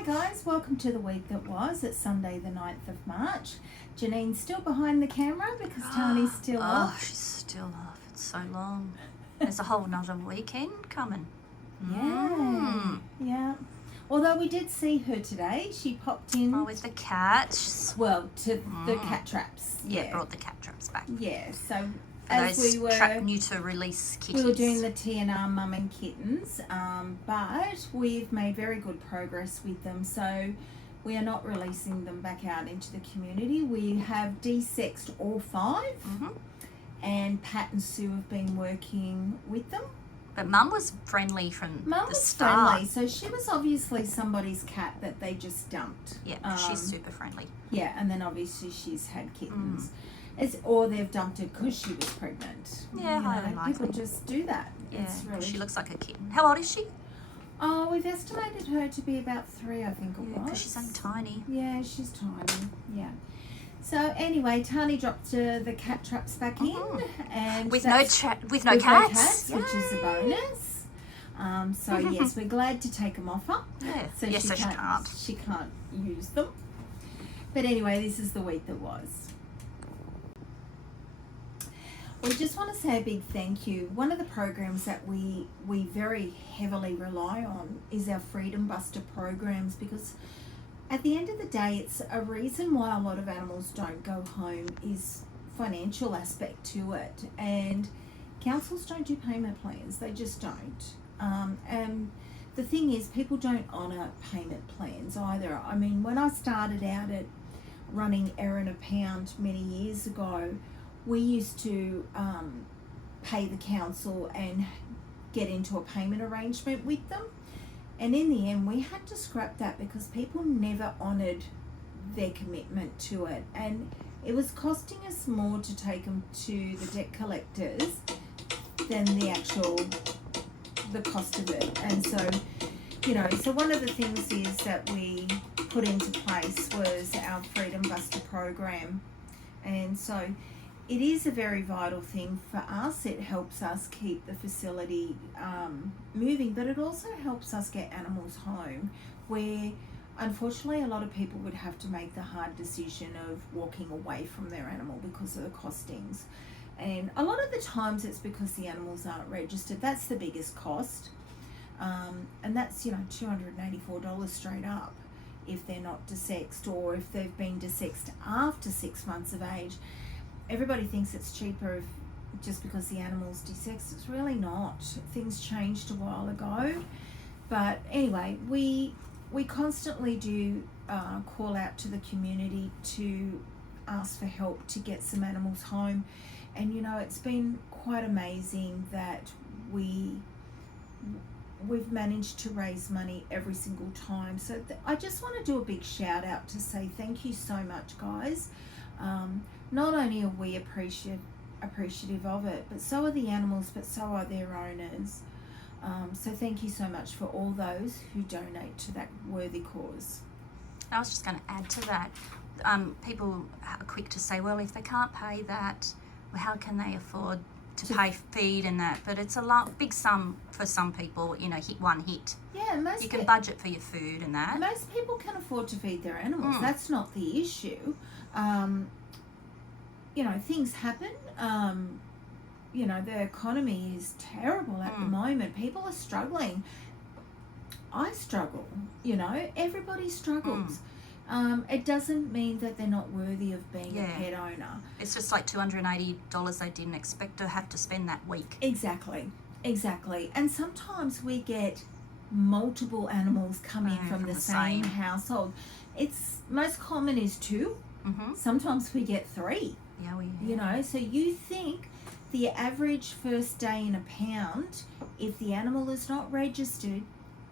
Hi guys, welcome to the week that was. It's Sunday the 9th of March. Janine's still behind the camera because Tani's still off. Oh, she's still off. It's so long. There's a whole nother weekend coming. Yeah. Although we did see her today. She popped in. Oh, with the cats. Well, to the cat traps. Yeah, brought the cat traps back. Yeah, so For as those we were... trap neuter release kitties. We were doing the Dee and I mum and kittens, but we've made very good progress with them. So we are not releasing them back out into the community. We have de-sexed all 5, and Pat and Sue have been working with them. But Mum was friendly from Mum the was start. friendly, so she was obviously somebody's cat that they just dumped. Yeah, she's super friendly. Yeah, and then obviously she's had kittens. Or they've dumped it because she was pregnant. Yeah, highly likely. People just do that. Yeah, It's really... she looks like a kitten. How old is she? Oh, we've estimated her to be about 3, I think it was. Because she's only tiny. Yeah, she's tiny. Yeah. So anyway, Tani dropped the cat traps back in, and with no cats, which is a bonus. So yes, we're glad to take them off her. Yeah. So yes, so she can't. She can't use them. But anyway, this is the week that was. We just want to say a big thank you. One of the programs that we very heavily rely on is our Freedom Buster programs, because at the end of the day, it's a reason why a lot of animals don't go home is financial aspect to it. And councils don't do payment plans. They just don't. And the thing is, people don't honour payment plans either. I mean, when I started out at running Erin a Pound many years ago, we used to pay the council and get into a payment arrangement with them. And in the end, we had to scrap that because people never honoured their commitment to it. And it was costing us more to take them to the debt collectors than the cost of it. And so, so one of the things is that we put into place was our Freedom Buster program. And so it is a very vital thing for us. It helps us keep the facility moving, but it also helps us get animals home, where unfortunately a lot of people would have to make the hard decision of walking away from their animal because of the costings. And a lot of the times it's because the animals aren't registered. That's the biggest cost. And that's, $284 straight up if they're not desexed, or if they've been desexed after 6 months of age. Everybody thinks it's cheaper just because the animal's desexed. It's really not. Things changed a while ago. But anyway, we constantly do call out to the community to ask for help to get some animals home. And it's been quite amazing that we've managed to raise money every single time. So I just want to do a big shout out to say thank you so much, guys. Not only are we appreciative of it, but so are the animals, but so are their owners. So thank you so much for all those who donate to that worthy cause. I was just going to add to that. People are quick to say, well, if they can't pay that, well, how can they afford to pay feed and that? But it's a big sum for some people, hit one hit. Yeah, you can budget for your food and that. Most people can afford to feed their animals. That's not the issue. Things happen. The economy is terrible at the moment. People are struggling. I struggle, everybody struggles. It doesn't mean that they're not worthy of being a pet owner. It's just like $280 they didn't expect to have to spend that week. Exactly. And sometimes we get multiple animals coming from the same household. It's most common is 2. Sometimes we get 3. Yeah, so you think the average first day in a pound, if the animal is not registered,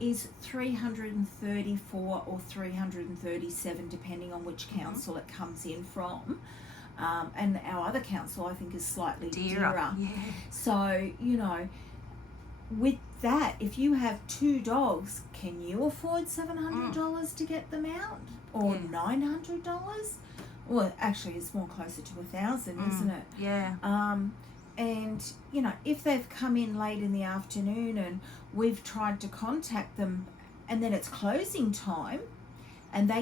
is 334 or 337, depending on which council it comes in from. And our other council, I think, is slightly dearer. Yeah. So, with that, if you have 2 dogs, can you afford $700 to get them out? Or $900? Well, actually, it's more closer to 1,000, isn't it? Yeah. And, if they've come in late in the afternoon and we've tried to contact them and then it's closing time, and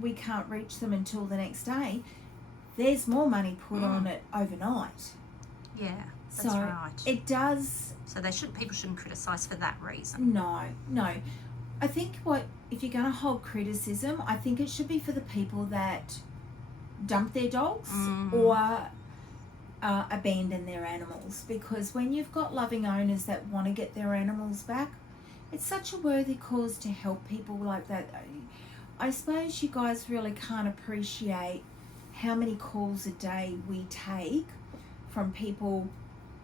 we can't reach them until the next day, there's more money put on it overnight. Yeah, that's So right. it does. So people shouldn't criticise for that reason. No. I think if you're going to hold criticism, I think it should be for the people that dump their dogs or abandon their animals, because when you've got loving owners that want to get their animals back, it's such a worthy cause to help people like that. I suppose you guys really can't appreciate how many calls a day we take from people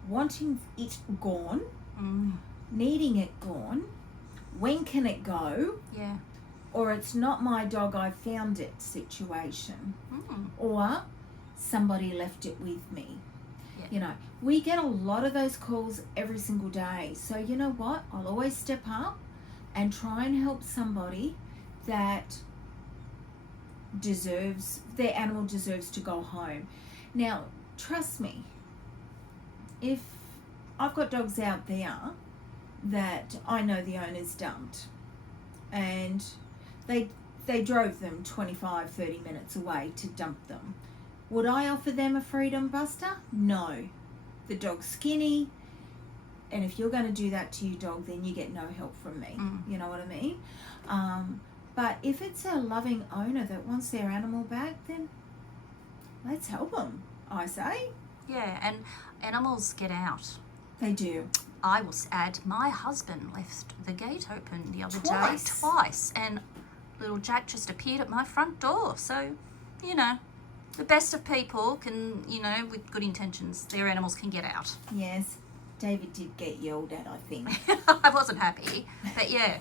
wanting it gone, needing it gone, when can it go? Yeah. Or it's not my dog, I found it situation. Or somebody left it with me. Yeah. You know, we get a lot of those calls every single day. So you know what? I'll always step up and try and help somebody that their animal deserves to go home. Now, trust me, if I've got dogs out there that I know the owners dumped and they drove them 25-30 minutes away to dump them, would I offer them a freedom buster? No. The dog's skinny, and if you're going to do that to your dog, then you get no help from me. You know what I mean? But if it's a loving owner that wants their animal back, then let's help them, I say. Yeah, and animals get out. They do. I will add, my husband left the gate open the other day Twice. and little Jack just appeared at my front door. So, you know, the best of people can, you know, with good intentions, their animals can get out. Yes. David did get yelled at, I think. I wasn't happy, but yeah.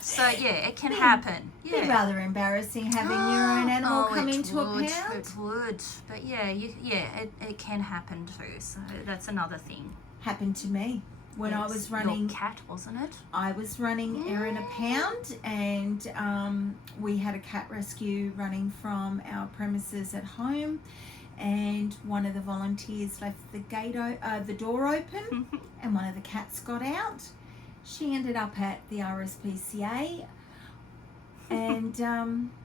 So, yeah, it can happen. Yeah. It'd be rather embarrassing having your own animal come into a pound. It would. But yeah, it can happen too. So that's another thing. Happened to me when I was running. Your cat, wasn't it? I was running Erin a Pound, and we had a cat rescue running from our premises at home, and one of the volunteers left the door open, and one of the cats got out. She ended up at the RSPCA, and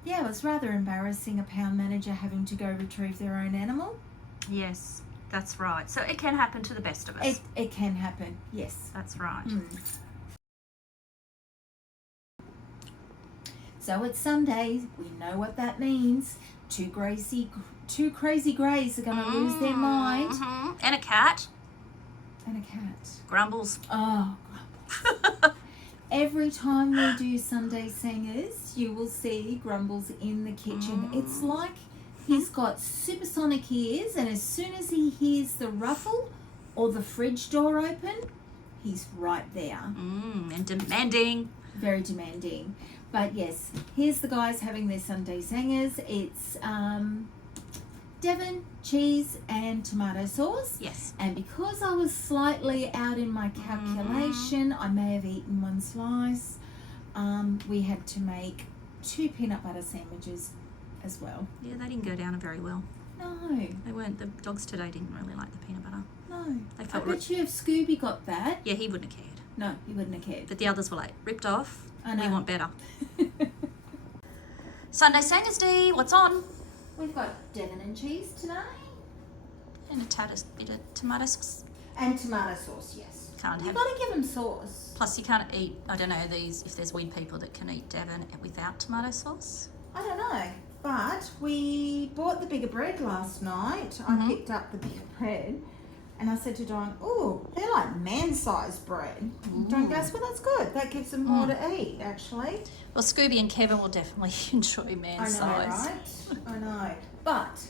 it was rather embarrassing, a pound manager having to go retrieve their own animal. Yes, that's right. So it can happen to the best of us. It can happen, yes. That's right. So it's Sunday. We know what that means. Two crazy greys are going to lose their mind. And a cat. And a cat. Grumbles. Oh, Grumbles. Every time we do Sunday Sangas, you will see Grumbles in the kitchen. It's like he's got supersonic ears, and as soon as he hears the ruffle or the fridge door open, he's right there. And demanding. Very demanding. But yes, here's the guys having their Sunday Sangas. It's Devon, cheese and tomato sauce. Yes. And because I was slightly out in my calculation, I may have eaten one slice. We had to make 2 peanut butter sandwiches as well. Yeah, they didn't go down very well. No. They weren't. The dogs today didn't really like the peanut butter. No. They I felt bet you if Scooby got that. Yeah, he wouldn't have cared. No, he wouldn't have cared. But the others were like, ripped off. I know. We want better. Sunday Sangas, Dee, what's on? We've got Devon and cheese today. And a bit of tomato sauce. And tomato sauce, yes. Can't You've have. got to give them sauce. Plus, you can't eat. I don't know if there's weird people that can eat Devon without tomato sauce. I don't know. But we bought the bigger bread last night. I picked up the bigger bread. And I said to Dawn, oh, they're like man-sized bread. Dawn goes, well, that's good. That gives them more to eat, actually. Well, Scooby and Kevin will definitely enjoy man-size. I know, right? I know. But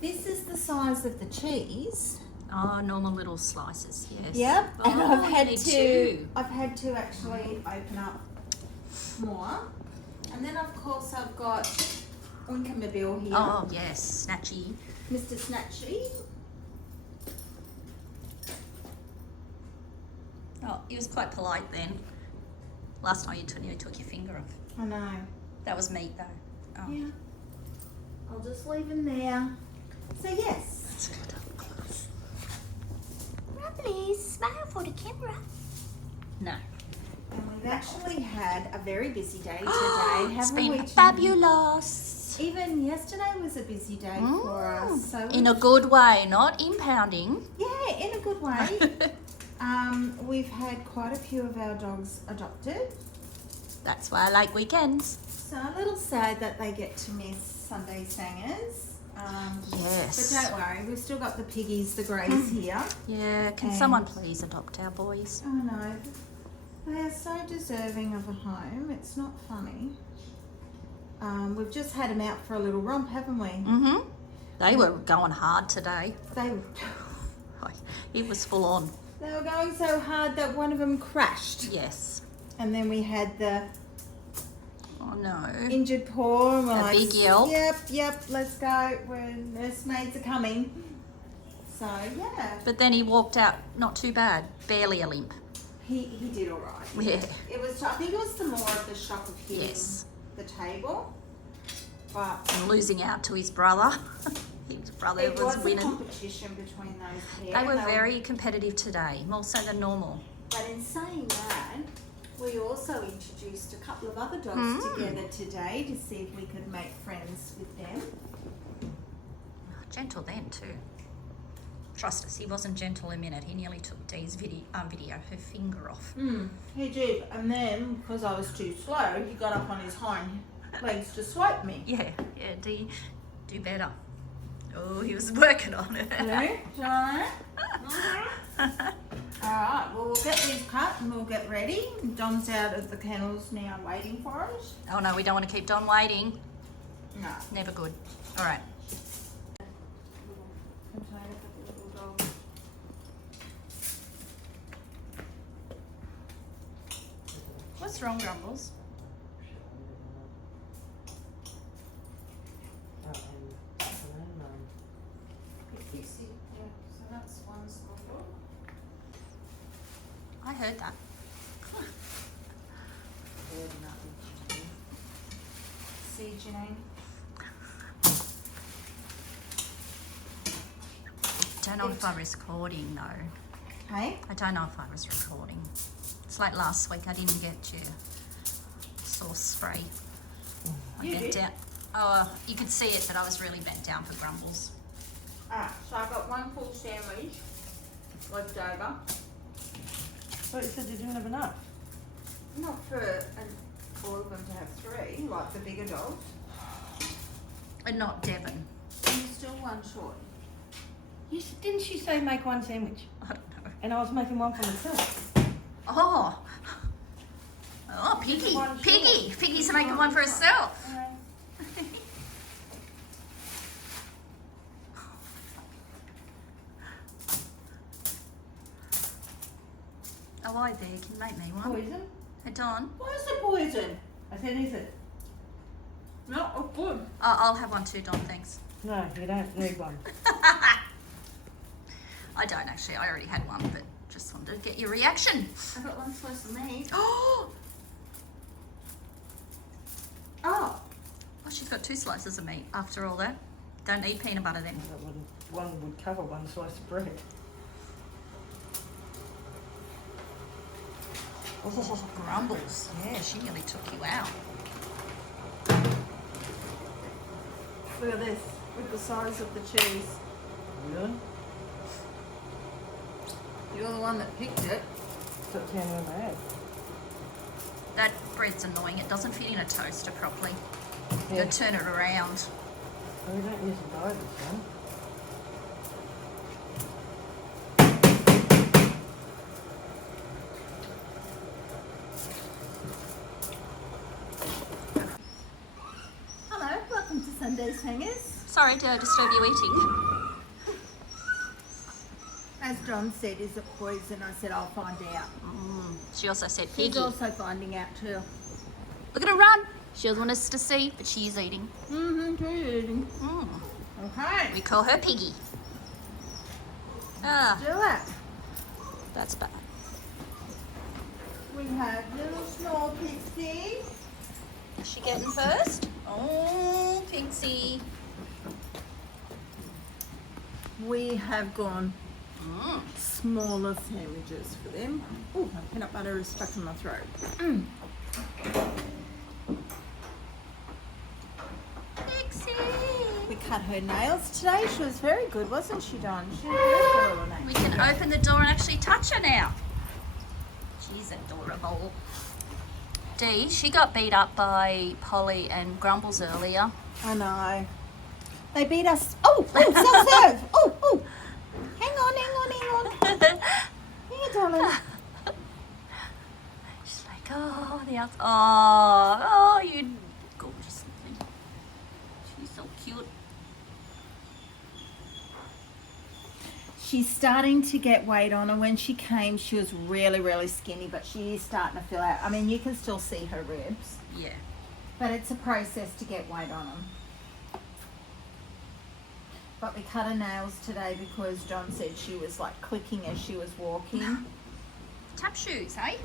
this is the size of the cheese. Oh, normal little slices, yes. Yep. Oh, And I've you had to actually open up more. And then, of course, I've got Unkamobile here. Oh, yes, Snatchy. Mr. Snatchy. Oh, he was quite polite then. Last time you took your finger off. I know. That was meat though. Oh. Yeah. I'll just leave him there. So yes. That's good. Up close. Please smile for the camera. No. And we've actually had a very busy day today, haven't It's we? been Janine? fabulous. Even yesterday was a busy day for us. So In a good way, not impounding. yeah, in a good way. We've had quite a few of our dogs adopted. That's why I like weekends. So a little sad that they get to miss Sunday Sangas. Yes. But don't worry, we've still got the piggies, the greys here. Yeah, can And- someone please adopt our boys? Oh no, they are so deserving of a home. It's not funny. We've just had them out for a little romp, haven't we? Mm-hmm. They were going hard today. They It was full on. they were going so hard that one of them crashed. Yes. And then we had the Oh no. injured paw and we're A like, big yelp. Yep, let's go. Nursemaids are coming. So yeah, But then he walked out not too bad, barely a limp. he did all right. Yeah. It was, I think it was the more of the shock of hitting Yes. the table, but And losing out to his brother. His brother it was a winning. competition between those pair. They were very competitive today, more so than normal. But in saying that, we also introduced a couple of other dogs together today to see if we could make friends with them. Gentle then too. Trust us, he wasn't gentle a minute. He nearly took Dee's video, her finger off. He did, and then because I was too slow, he got up on his hind legs to swipe me. Yeah, Dee, do better. Oh, he was working on it. No, Alright, well we'll get these cut and we'll get ready. Don's out of the kennels now waiting for us. Oh no, we don't want to keep Don waiting. No. Never good. All right. What's wrong, Grumbles? So that's one small dog. I heard that. See, Janine? Don't know if I was recording though. Hey? I don't know if I was recording. It's like last week I didn't get your sauce spray. I You bent did? down. Oh, you could see it, but I was really bent down for Grumbles. Alright, so I got one full sandwich left over. But you said you didn't have enough. Not for all of them to have three, like the bigger dogs. And not Devon. And you're still one short. Didn't she say make one sandwich? I don't know. And I was making one for myself. Oh. Oh, Piggy. One Piggy. short. Piggy's making one for herself. Oh, I there. Can you make me one? Poison? Hey, Don. Why is it poison? I said, is it? No, oh good. I'll have one too, Don. Thanks. No, you don't need one. I don't actually. I already had one, but just wanted to get your reaction. I got one slice of meat. Oh, Oh, she's got 2 slices of meat after all that. Don't eat peanut butter then. That wouldn't, one would cover one slice of bread. Oh, Grumbles. Yeah, she nearly took you out. look at this. With the size of the cheese. Really? You're the one that picked it. Stop telling me what I had. That bread's annoying. It doesn't fit in a toaster properly. You Yeah. gotta turn it around. Oh, we don't use the divers, son. Hello, welcome to Sunday Sangas. Sorry to disturb you eating. As John said, is it poison? I said, I'll find out. She also said She's Piggy. also finding out too. Look at her run. She doesn't want us to see, but she's eating. Mm-hmm, Mm. okay. We call her Piggy. Ah, Do it. that's bad. We have little small Pixie. Is she getting first? Oh, Pixie. We have gone smaller sandwiches for them. Oh, my peanut butter is stuck in my throat. Dixie. We cut her nails today. She was very good, wasn't she, Don? She was very good on We that. can open the door and actually touch her now. She's adorable. Dee, she got beat up by Polly and Grumbles earlier. I know. They beat us. Oh, self-serve. Oh. Hang on. Here, darling. She's like, oh, the outside. Oh, you gorgeous thing. She's so cute. She's starting to get weight on her. When she came, she was really, really skinny, but she is starting to fill out. I mean, you can still see her ribs, Yeah. but it's a process to get weight on them. But we cut her nails today because John said she was like clicking as she was walking. Tap shoes, hey?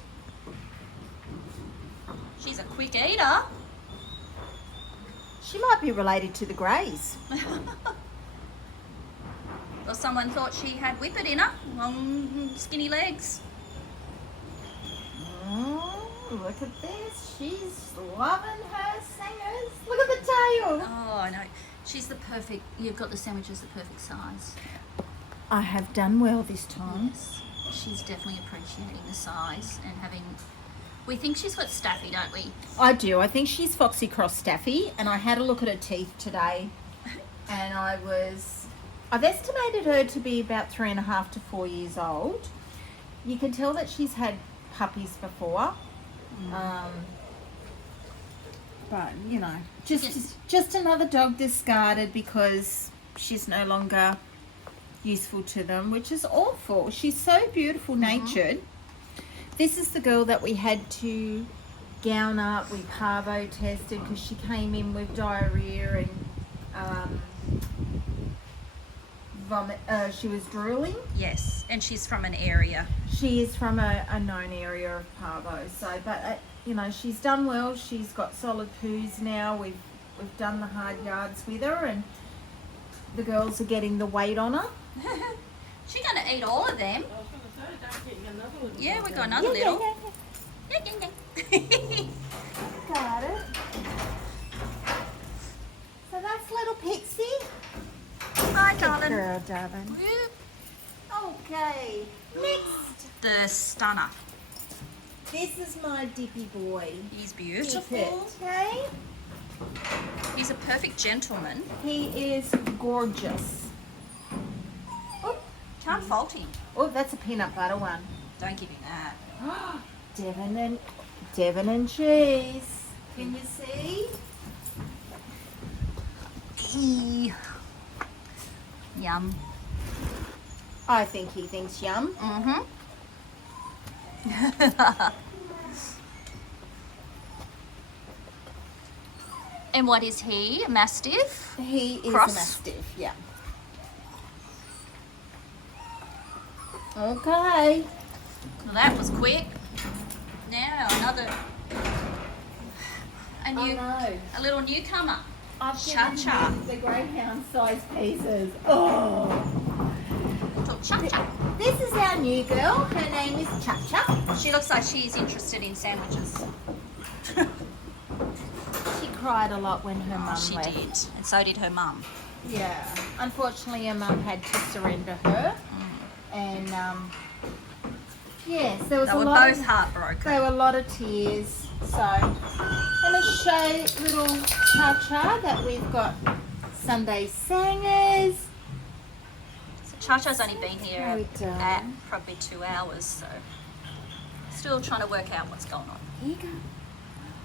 She's a quick eater. She might be related to the Greys. Or someone thought she had whippet in her. Long, skinny legs. Oh, look at this. She's loving her singers. Look at the tail. Oh, I know. She's the perfect, you've got the sandwiches the perfect size. I have done well this time. Yes. She's definitely appreciating the size and having, we think she's got Staffy, don't we? I do. I think she's Foxy Cross Staffy, and I had a look at her teeth today, and I've estimated her to be about 3.5 to 4 years old. You can tell that she's had puppies before. But, you know, just another dog discarded because she's no longer useful to them, which is awful. She's so beautiful natured. This is the girl that we had to gown up. We parvo tested because she came in with diarrhea and vomit. She was drooling. Yes, and she's from an area. She is from a known area of parvo. So, but you know, she's done well. She's got solid poos now. We've done the hard yards with her, and the girls are getting the weight on her. She's going to eat all of them. I was going to say, don't get another one. Yeah, we got another little. Yeah. Got it. So that's little Pixie. Hi, Good darling. girl, darling. Okay, next. The stunner. This is my dippy boy. He's Dip beautiful. it, okay? He's a perfect gentleman. He is gorgeous. Oh, Can't fault him. oh, that's a peanut butter one. Don't give him that. Devon and cheese. Can you see? Eee. Yum. I think he thinks yum. Mm-hmm. And what is he? A mastiff? He is Cross? a mastiff, yeah. Okay. Well, that was quick. Now another. A little newcomer. I've Cha-cha. given him the greyhound size pieces. Oh. Little Cha-cha. This is our new girl. Her name is Cha-Cha. She looks like she's interested in sandwiches. She cried a lot when her mum She left. did. And so did her mum. Yeah. Unfortunately, her mum had to surrender her. And, yes, there was They a were lot both heartbroken. there were a lot of tears. So, I'm going to show little Cha-Cha that we've got Sunday Sangas. So Cha-Cha's only been here Very darling. at probably 2 hours, so still trying to work out what's going on. Here you go.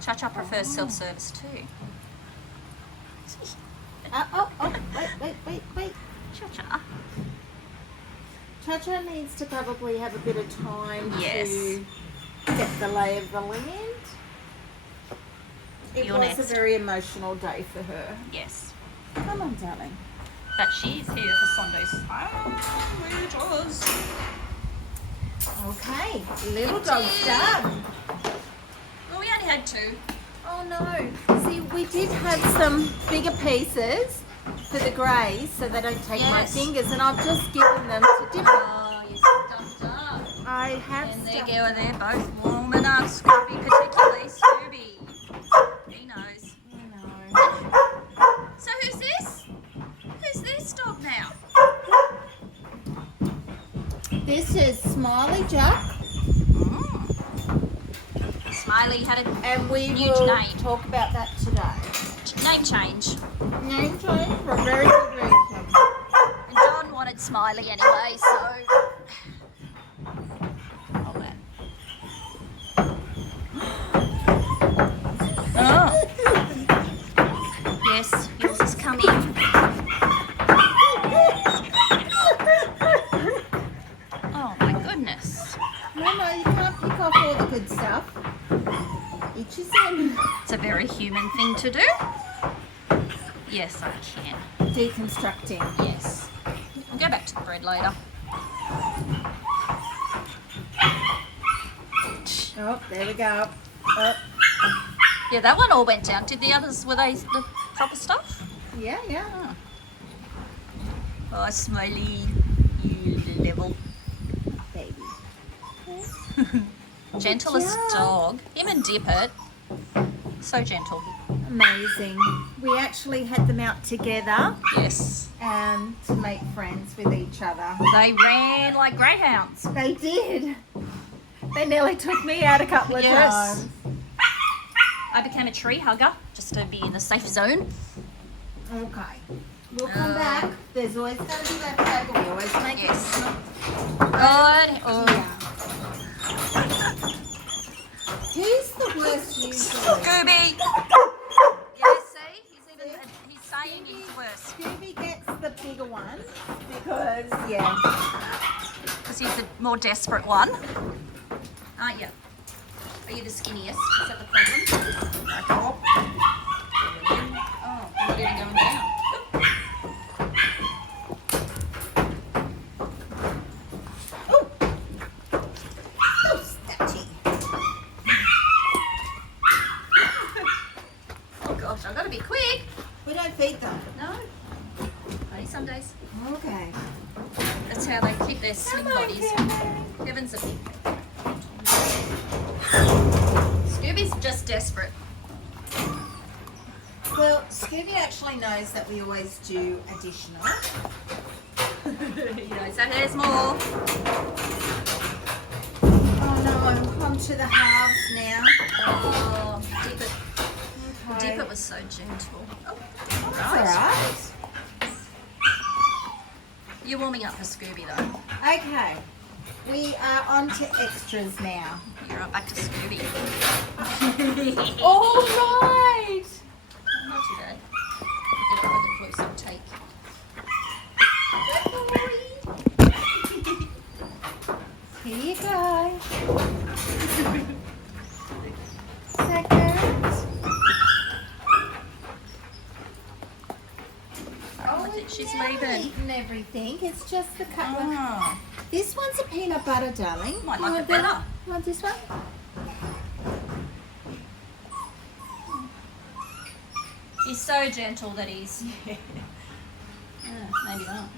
Cha-Cha prefers self-service too. Wait. Cha-Cha. Cha-Cha needs to probably have a bit of time Yes. to get the lay of the land. It You're was next. a very emotional day for her. Yes. Come on, darling. But she's here for Sunday Sangas. Okay, little dog's done. Well, we only had 2. Oh no. See, we did have some bigger pieces for the greys so they don't take my Yes. fingers, and I've just given them to Dipper. Oh, Oh, you're stuffed up. I have And stuff. they're both warming up. Scooby, particularly Scooby. He knows. So who's this? Who's this dog now? This is Smiley Jack, Smiley had a and we New will name. talk about that today. name change. Name change for a very good reason. And Don wanted Smiley anyway, so... Oh, man. Oh. Yes, yours is coming. Oh, my goodness. No, you can't pick off all the good stuff. Itches in. It's a very human thing to do. Yes, I can. Deconstructing. Yes. We'll go back to the bread later. Oh, there we go. Oh, Yeah, that one all went down. Did the others, were they the proper stuff? yeah. Oh, Smiley, you level. Baby. Gentlest Yeah. dog. Him and Dippet. So gentle. Amazing. We actually had them out together Yes. to make friends with each other. They ran like greyhounds. They did. They nearly took me out a couple of Yes. times. I became a tree hugger just to be in the safe zone. Okay. We'll come back. There's always going to be leftover. We always make Yes. it. Good. Oh. Yeah. Who's the worst usually? Scooby. Yeah, see? He's saying he's worse. Scooby gets the bigger one because, yeah. Because he's the more desperate one. Aren't you? Are you the skinniest? Is that the problem? Oh, you're really going down. Oh, stretchy. Oh gosh, I've got to be quick. We don't feed them. No. Only some days. Okay. That's how they keep their slim bodies. Kevin's a big. Scooby's just desperate. Well, Scooby actually knows that we always do additional. He knows that there's more. Oh no, I'm come to the halves now. Oh, Dippet. Okay. Dippet was so gentle. Oh, That's alright. You're warming up for Scooby though. Okay. We are on to extras now. You're up back to Scooby. All right. Not too bad. Get it with a close-up take. Here you go. Second. Oh, I think she's Now leaving. eaten everything. It's just the cut. Oh. This one's a peanut butter, darling. Might You like want it better. that? You want this one? He's so gentle that he's... maybe not.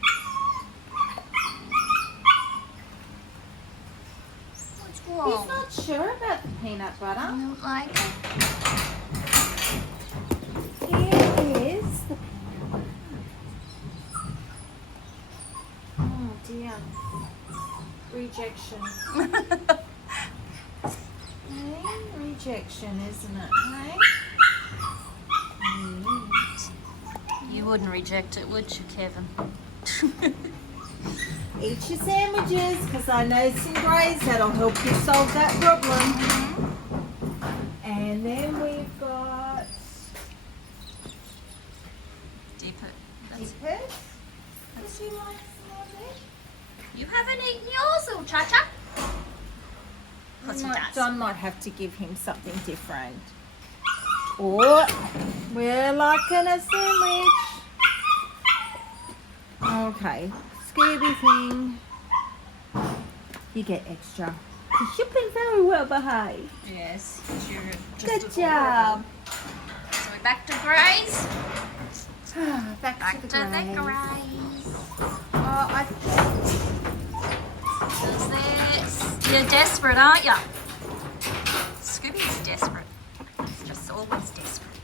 What's He's wrong? not sure about the peanut butter. I don't like it. Here is the peanut butter. Oh dear. Rejection. Hey, rejection, isn't it? Hey? You wouldn't reject it, would you, Kevin? Eat your sandwiches, because I know some greys that'll help you solve that problem. And then we've got Dip it. That's Dippet. Does he like some of it? You haven't eaten yours, little cha-cha. Of course he does. John might have to give him something different. Or we're liking a sandwich. Okay, Scooby thing. You get extra. Because you've been very well behaved. Yes, you're just Good adorable. job. So we're back to Grays. Back Back to to the the Greys. Grays. Oh, I Because you're desperate, aren't you? Scooby's desperate. He's just always desperate.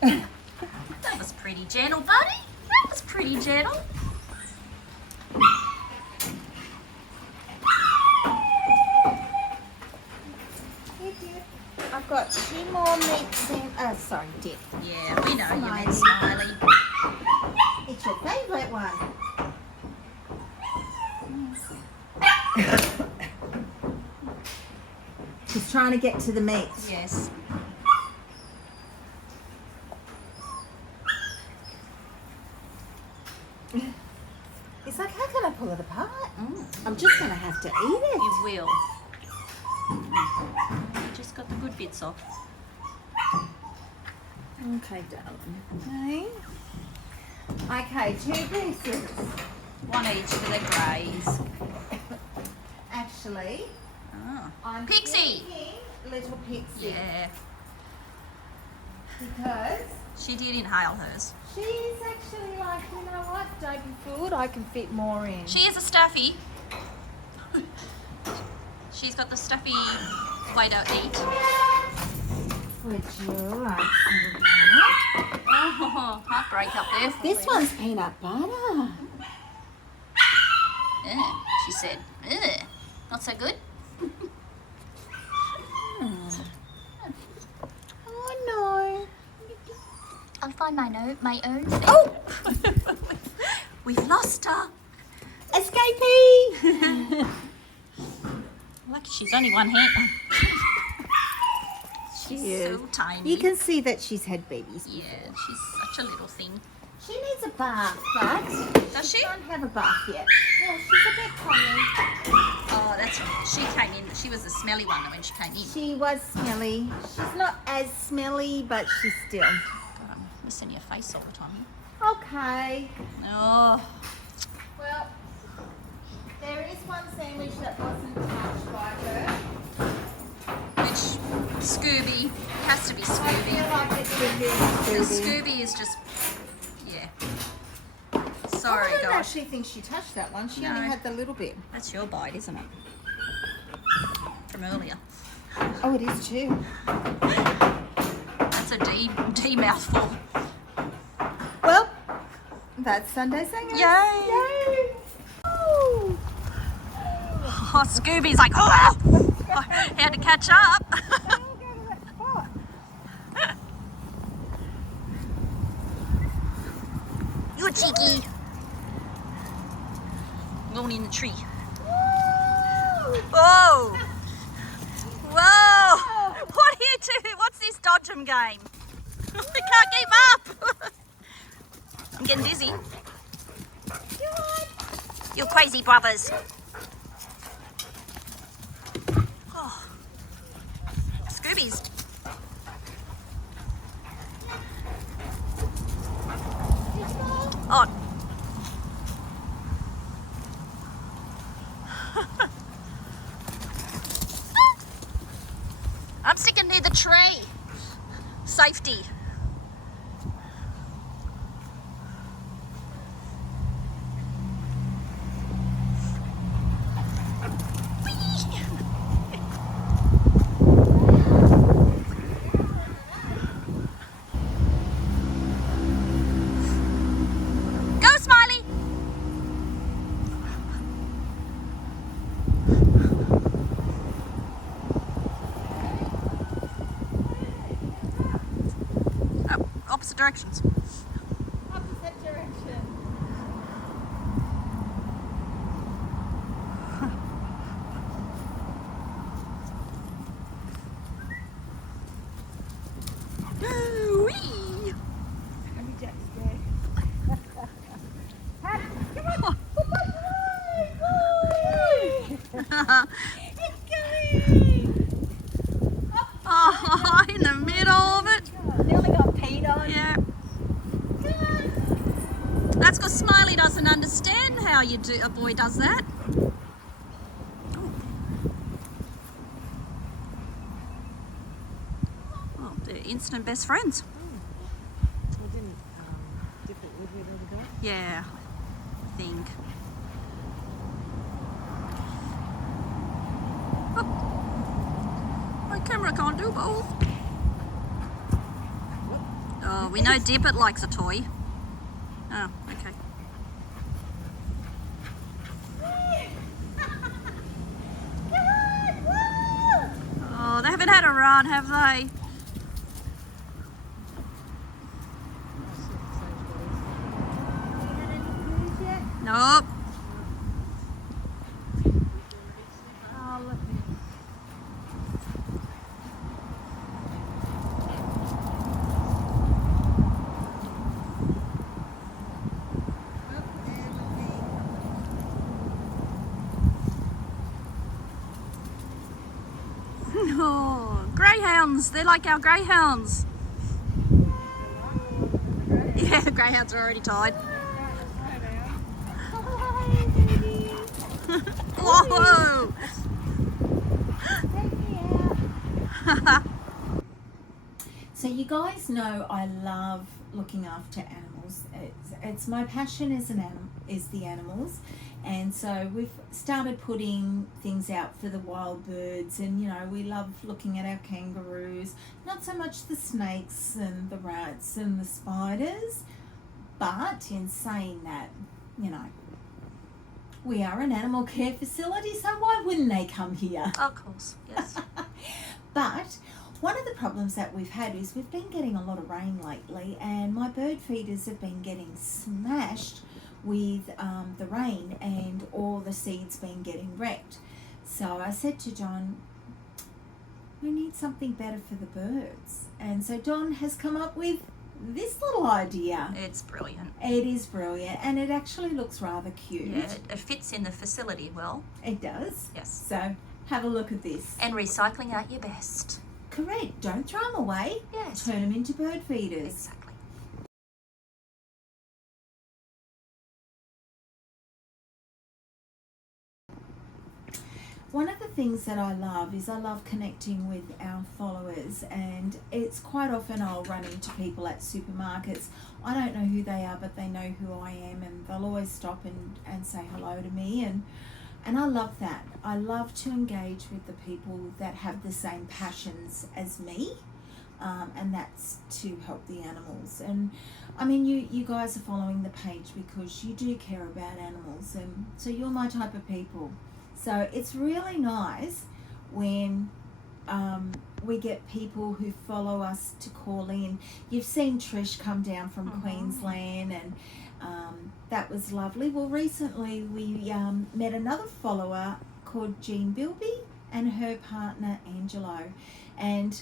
That was pretty gentle, buddy. That was pretty gentle. I've got 2 more meats in. Oh, sorry, dip. Yeah, we know you meant Smiley. Smiley. It's your favourite one. She's trying to get to the meat. Yes. It's like, how can I pull it apart? Mm. I'm just going to have to eat it. You will. You just got the good bits off. Okay, darling. Okay, 2 pieces. One each for the greys. Actually, Oh. I'm Pixie! thinking little Pixie. Yeah. Because She did inhale hers. she's actually like, you know what, don't be fooled, I can fit more in. She is a stuffy. She's got the stuffy way to eat. Would you like some of that? Oh, heartbreak up there. For This you. one's peanut butter. She said, ugh, not so good. Oh no. I'll find my own thing. Oh! We've lost her. Escapee! Lucky she's only one hand. She's She is. so tiny. You can see that she's had babies. Yeah, she's such a little thing. She needs a bath, but Does she? don't have a bath yet. Yeah, she's a bit common. Oh, that's right. She came in. She was the smelly one when she came in. She was smelly. She's not as smelly, but she's still. God, I'm missing your face all the time. Okay. Oh, Well, there is one sandwich that wasn't touched by her. which Scooby has to be I Scooby. feel like it's a Because bit Scooby is just, yeah. I Sorry, don't guys. actually think she touched that one. She only No. had the little bit. That's your bite, isn't it? From earlier. Oh, it is too. That's a D mouthful. Well, that's Sunday Sangas. Yay! Yay! Ooh. Oh, Scooby's like, oh! I had to catch up. I'll go to that spot. You're cheeky. Going in the tree. Woo! Whoa! Whoa! What are you doing? What's this dodgem game? I can't keep up. I'm getting dizzy. You're crazy brothers. Oh. Scooby's. Oh. I'm sticking near the tree. Safety. Go, Smiley. Oh, opposite directions. Opposite direction. Whee! Let me just stay. It's coming! Oh, in the middle of it. Nearly got peed on. Yeah. That's because Smiley doesn't understand how you do. A boy does that. Oh, they're instant best friends. I didn't dip it with you the other day. Yeah, I think. I can't do both. Oh, we know Dippet likes a toy. Oh, okay. Oh, they haven't had a run, have they? Nope. Oh, greyhounds. They're like our greyhounds. Yeah, the greyhounds are already tied. Whoa! So you guys know I love looking after animals. It's my passion as is the animals, and so we've started putting things out for the wild birds, and you know we love looking at our kangaroos. Not so much the snakes and the rats and the spiders, but in saying that, you know, we are an animal care facility, so why wouldn't they come here? Of course, yes. But one of the problems that we've had is we've been getting a lot of rain lately, and my bird feeders have been getting smashed with the rain, and all the seeds been getting wrecked. So I said to John, we need something better for the birds. And so Don has come up with this little idea. It's brilliant. It is brilliant, and it actually looks rather cute. Yeah, it fits in the facility well. It does. Yes. So have a look at this. And recycling at your best. Correct. Don't throw them away. Yes. Turn them into bird feeders. Exactly. One of the things that I love is I love connecting with our followers, and it's quite often I'll run into people at supermarkets. I don't know who they are, but they know who I am, and they'll always stop and say hello to me, and I love that. I love to engage with the people that have the same passions as me, and that's to help the animals. And I mean, you guys are following the page because you do care about animals, and so you're my type of people. So it's really nice when we get people who follow us to call in. You've seen Trish come down from Queensland, and that was lovely. Well, recently we met another follower called Jean Bilby and her partner Angelo, and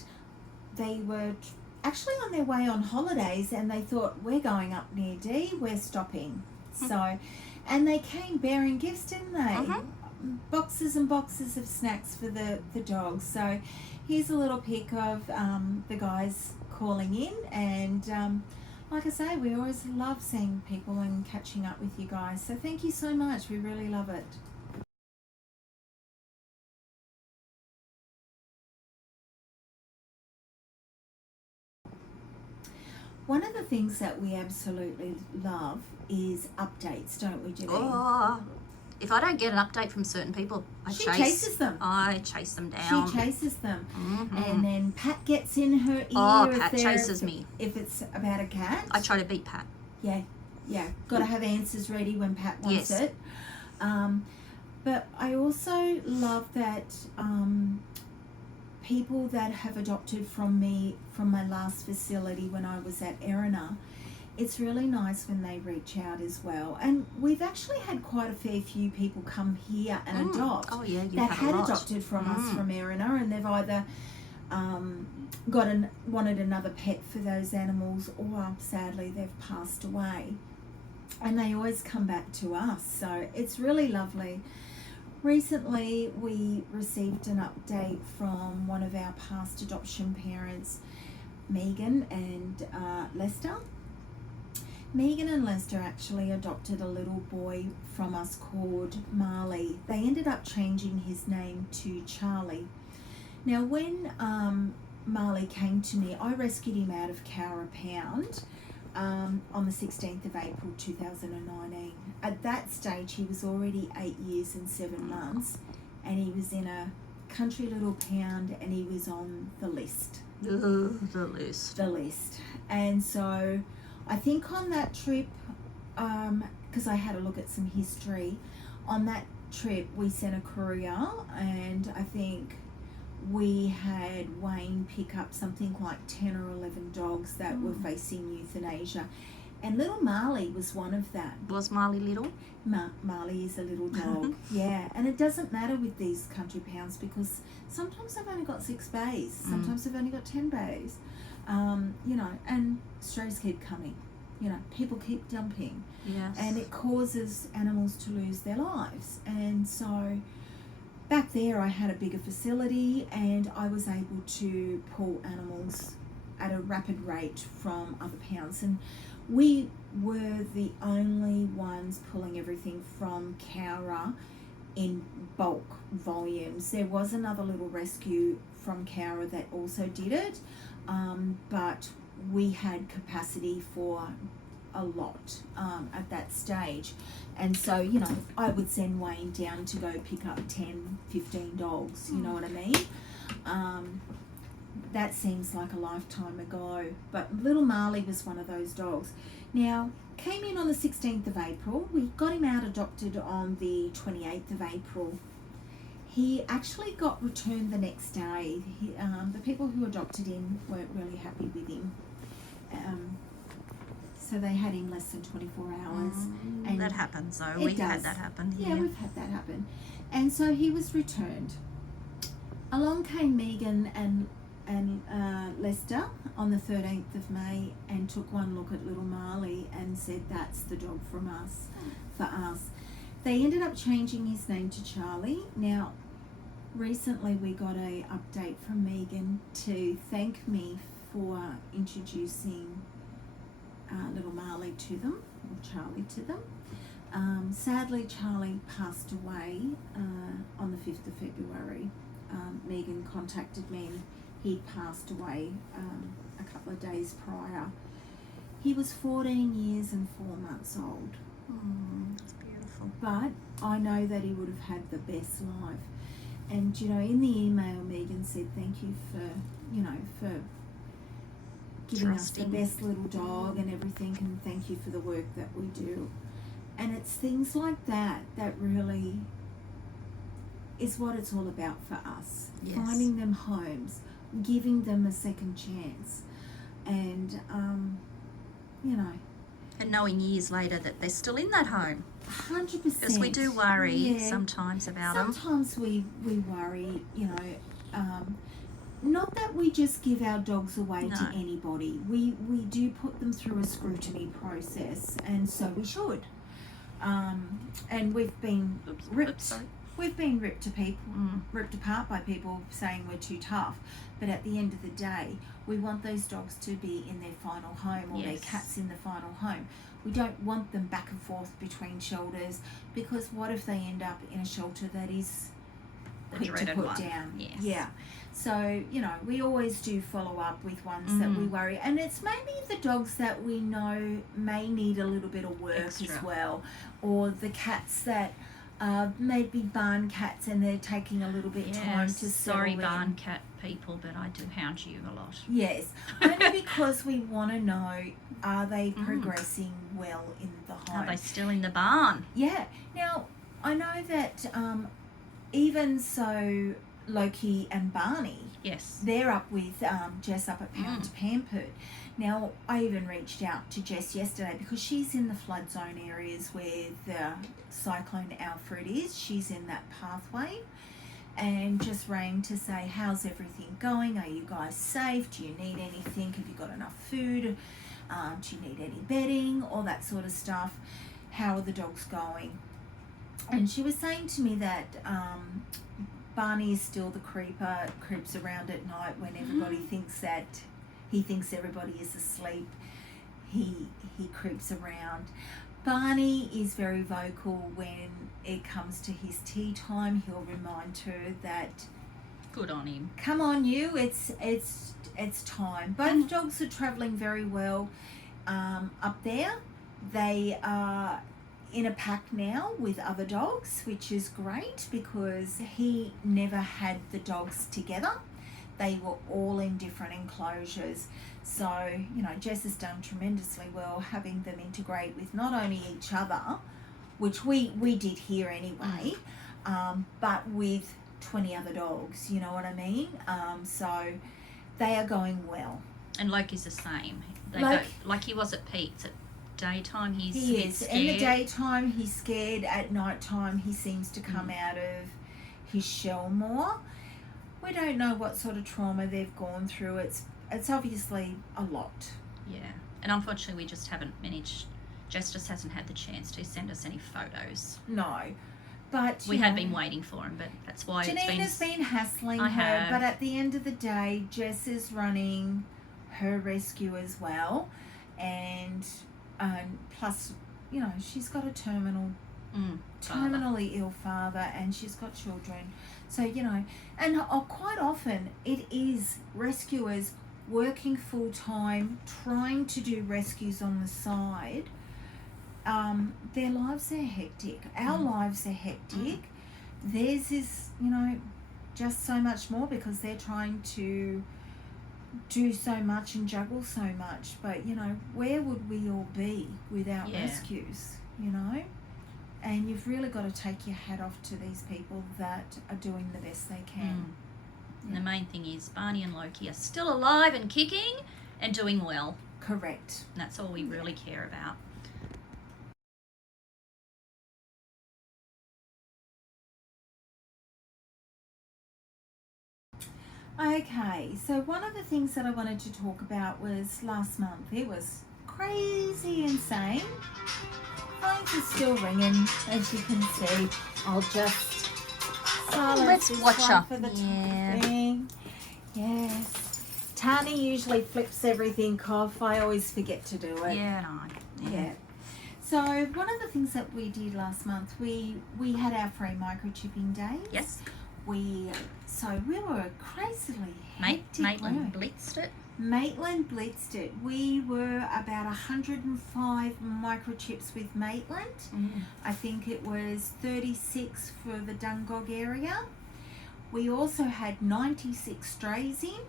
they were actually on their way on holidays, and they thought, we're going up near Dee, we're stopping. So, and they came bearing gifts, didn't they? Boxes and boxes of snacks for the dogs. So here's a little pic of the guys calling in, and like I say, we always love seeing people and catching up with you guys. So thank you so much. We really love it. One of the things that we absolutely love is updates, don't we, Janine? Oh, if I don't get an update from certain people, She chases them. I chase them down. She chases them. And then Pat gets in her ear. Oh, Pat chases me. If it's about a cat. I try to beat Pat. Yeah. Got to have answers ready when Pat wants it. But I also love that people that have adopted from me from my last facility when I was at Erina, it's really nice when they reach out as well. And we've actually had quite a fair few people come here and adopt that had adopted from us from Erina, and they've either wanted another pet for those animals, or sadly they've passed away. And they always come back to us, so it's really lovely. Recently we received an update from one of our past adoption parents, Megan and Lester. Megan and Lester actually adopted a little boy from us called Marley. They ended up changing his name to Charlie. Now when Marley came to me, I rescued him out of Cowra Pound on the 16th of April 2019. At that stage he was already 8 years and 7 months, and he was in a country little pound, and he was on the list. The list. The list. And so I think on that trip, because I had a look at some history, on that trip we sent a courier, and I think we had Wayne pick up something like 10 or 11 dogs that were facing euthanasia. And little Marley was one of that. Was Marley little? Marley is a little dog, yeah. And it doesn't matter with these country pounds, because sometimes they've only got 6 bays, sometimes they've only got 10 bays, you know, and strays keep coming, you know, people keep dumping. Yes. And it causes animals to lose their lives. And so back there I had a bigger facility, and I was able to pull animals at a rapid rate from other pounds. And we were the only ones pulling everything from Cowra in bulk volumes. There was another little rescue from Cowra that also did it, but we had capacity for a lot at that stage. And so, you know, I would send Wayne down to go pick up 10, 15 dogs, you know what I mean? That seems like a lifetime ago, but little Marley was one of those dogs. Now, came in on the 16th of April. We got him out adopted on the 28th of April. He actually got returned the next day. The people who adopted him weren't really happy with him. So they had him less than 24 hours. And that happens though. We've had that happen. Yeah, we've had that happen. And so he was returned. Along came Megan and Lester on the 13th of May and took one look at little Marley and said, that's the dog from us, for us. They ended up changing his name to Charlie. Now, recently we got a update from Megan to thank me for introducing little Marley to them, or Charlie to them. Sadly, Charlie passed away on the 5th of February. Megan contacted me and he'd passed away a couple of days prior. He was 14 years and 4 months old. That's beautiful. But I know that he would have had the best life. And, you know, in the email, Megan said, thank you for, you know, for giving us the best little dog and everything, and thank you for the work that we do. And it's things like that that really is what it's all about for us. Yes. Finding them homes, giving them a second chance, and you know, And knowing years later that they're still in that home. 100%. Because we do worry sometimes about them. Sometimes we worry, you know, not that we just give our dogs away to anybody. We do put them through a scrutiny process, and so we should. And we've been ripped. We've been ripped apart by people saying we're too tough. But at the end of the day, we want those dogs to be in their final home, or their cats in the final home. We don't want them back and forth between shelters, because what if they end up in a shelter that is quick to put down? Yes. Yeah. So, you know, we always do follow up with ones that we worry. And it's maybe the dogs that we know may need a little bit of work as well. Or the cats that maybe barn cats and they're taking a little bit time to settle Sorry, in. barn cat people, but I do hound you a lot. Yes, only because we want to know, are they progressing well in the home? Are they still in the barn? Yeah. Now, I know that even so, Loki and Barney, they're up with Jess up at Pound Pampered. Now, I even reached out to Jess yesterday because she's in the flood zone areas where the Cyclone Alfred is. She's in that pathway, and just rang to say, how's everything going? Are you guys safe? Do you need anything? Have you got enough food? Do you need any bedding? All that sort of stuff. How are the dogs going? And she was saying to me that Barney is still the creeper, creeps around at night when everybody thinks that he thinks everybody is asleep. He creeps around. Barney is very vocal when it comes to his tea time. He'll remind her that, good on him. Come on, you! It's time. Both dogs are travelling very well up there. They are in a pack now with other dogs, which is great because he never had the dogs together. They were all in different enclosures. So, you know, Jess has done tremendously well having them integrate with not only each other, which we did here anyway, but with 20 other dogs, you know what I mean? So they are going well. And Loki's the same. Like he was at Pete's. At daytime, he's He a bit is. scared. In the daytime, he's scared. At night time, he seems to come out of his shell more. We don't know what sort of trauma they've gone through. It's obviously a lot. Yeah. And unfortunately, we just haven't managed. Jess just hasn't had the chance to send us any photos. No. But we had been waiting for him, but that's why Janien has been hassling I her. have. But at the end of the day, Jess is running her rescue as well. And plus, you know, she's got a terminally ill father, and she's got children. So, you know, and quite often it is rescuers working full time, trying to do rescues on the side. Their lives are hectic. Our lives are hectic. Theirs is, you know, just so much more because they're trying to do so much and juggle so much. But, you know, where would we all be without rescues, you know? And you've really got to take your hat off to these people that are doing the best they can. And the main thing is Barney and Loki are still alive and kicking and doing well. Correct. And that's all we really care about. Okay, so one of the things that I wanted to talk about was last month. It was crazy insane. Phones are still ringing, as you can see. I'll just silence Let's this watch one her. for the time being. Yes. Tani usually flips everything off. I always forget to do it. Yeah. So one of the things that we did last month, we had our free microchipping day. Yes. We were crazily hectic. Maitland blitzed it. Maitland blitzed it. We were about 105 microchips with Maitland. I think it was 36 for the Dungog area. We also had 96 strays in,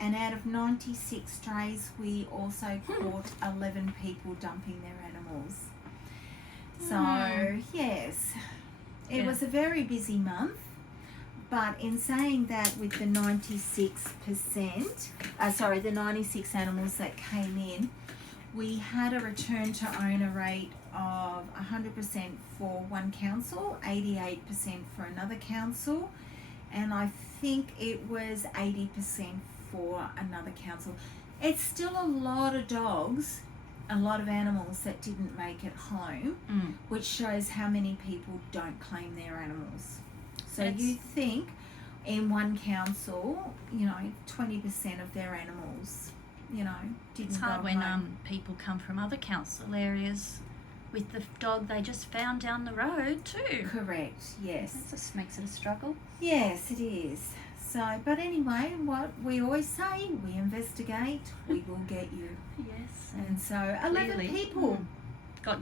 and out of 96 strays, we also caught 11 people dumping their animals. So, yes, it was a very busy month. But in saying that, with the 96 animals that came in, we had a return to owner rate of 100% for one council, 88% for another council, and I think it was 80% for another council. It's still a lot of dogs, a lot of animals that didn't make it home, which shows how many people don't claim their animals. So you think in one council, you know, 20% of their animals, you know, didn't It's hard go when home. people come from other council areas with the dog they just found down the road too. Correct, yes. That just makes it a struggle. Yes, it is. So, but anyway, what we always say, we investigate, we will get you. Yes. And so 11 people got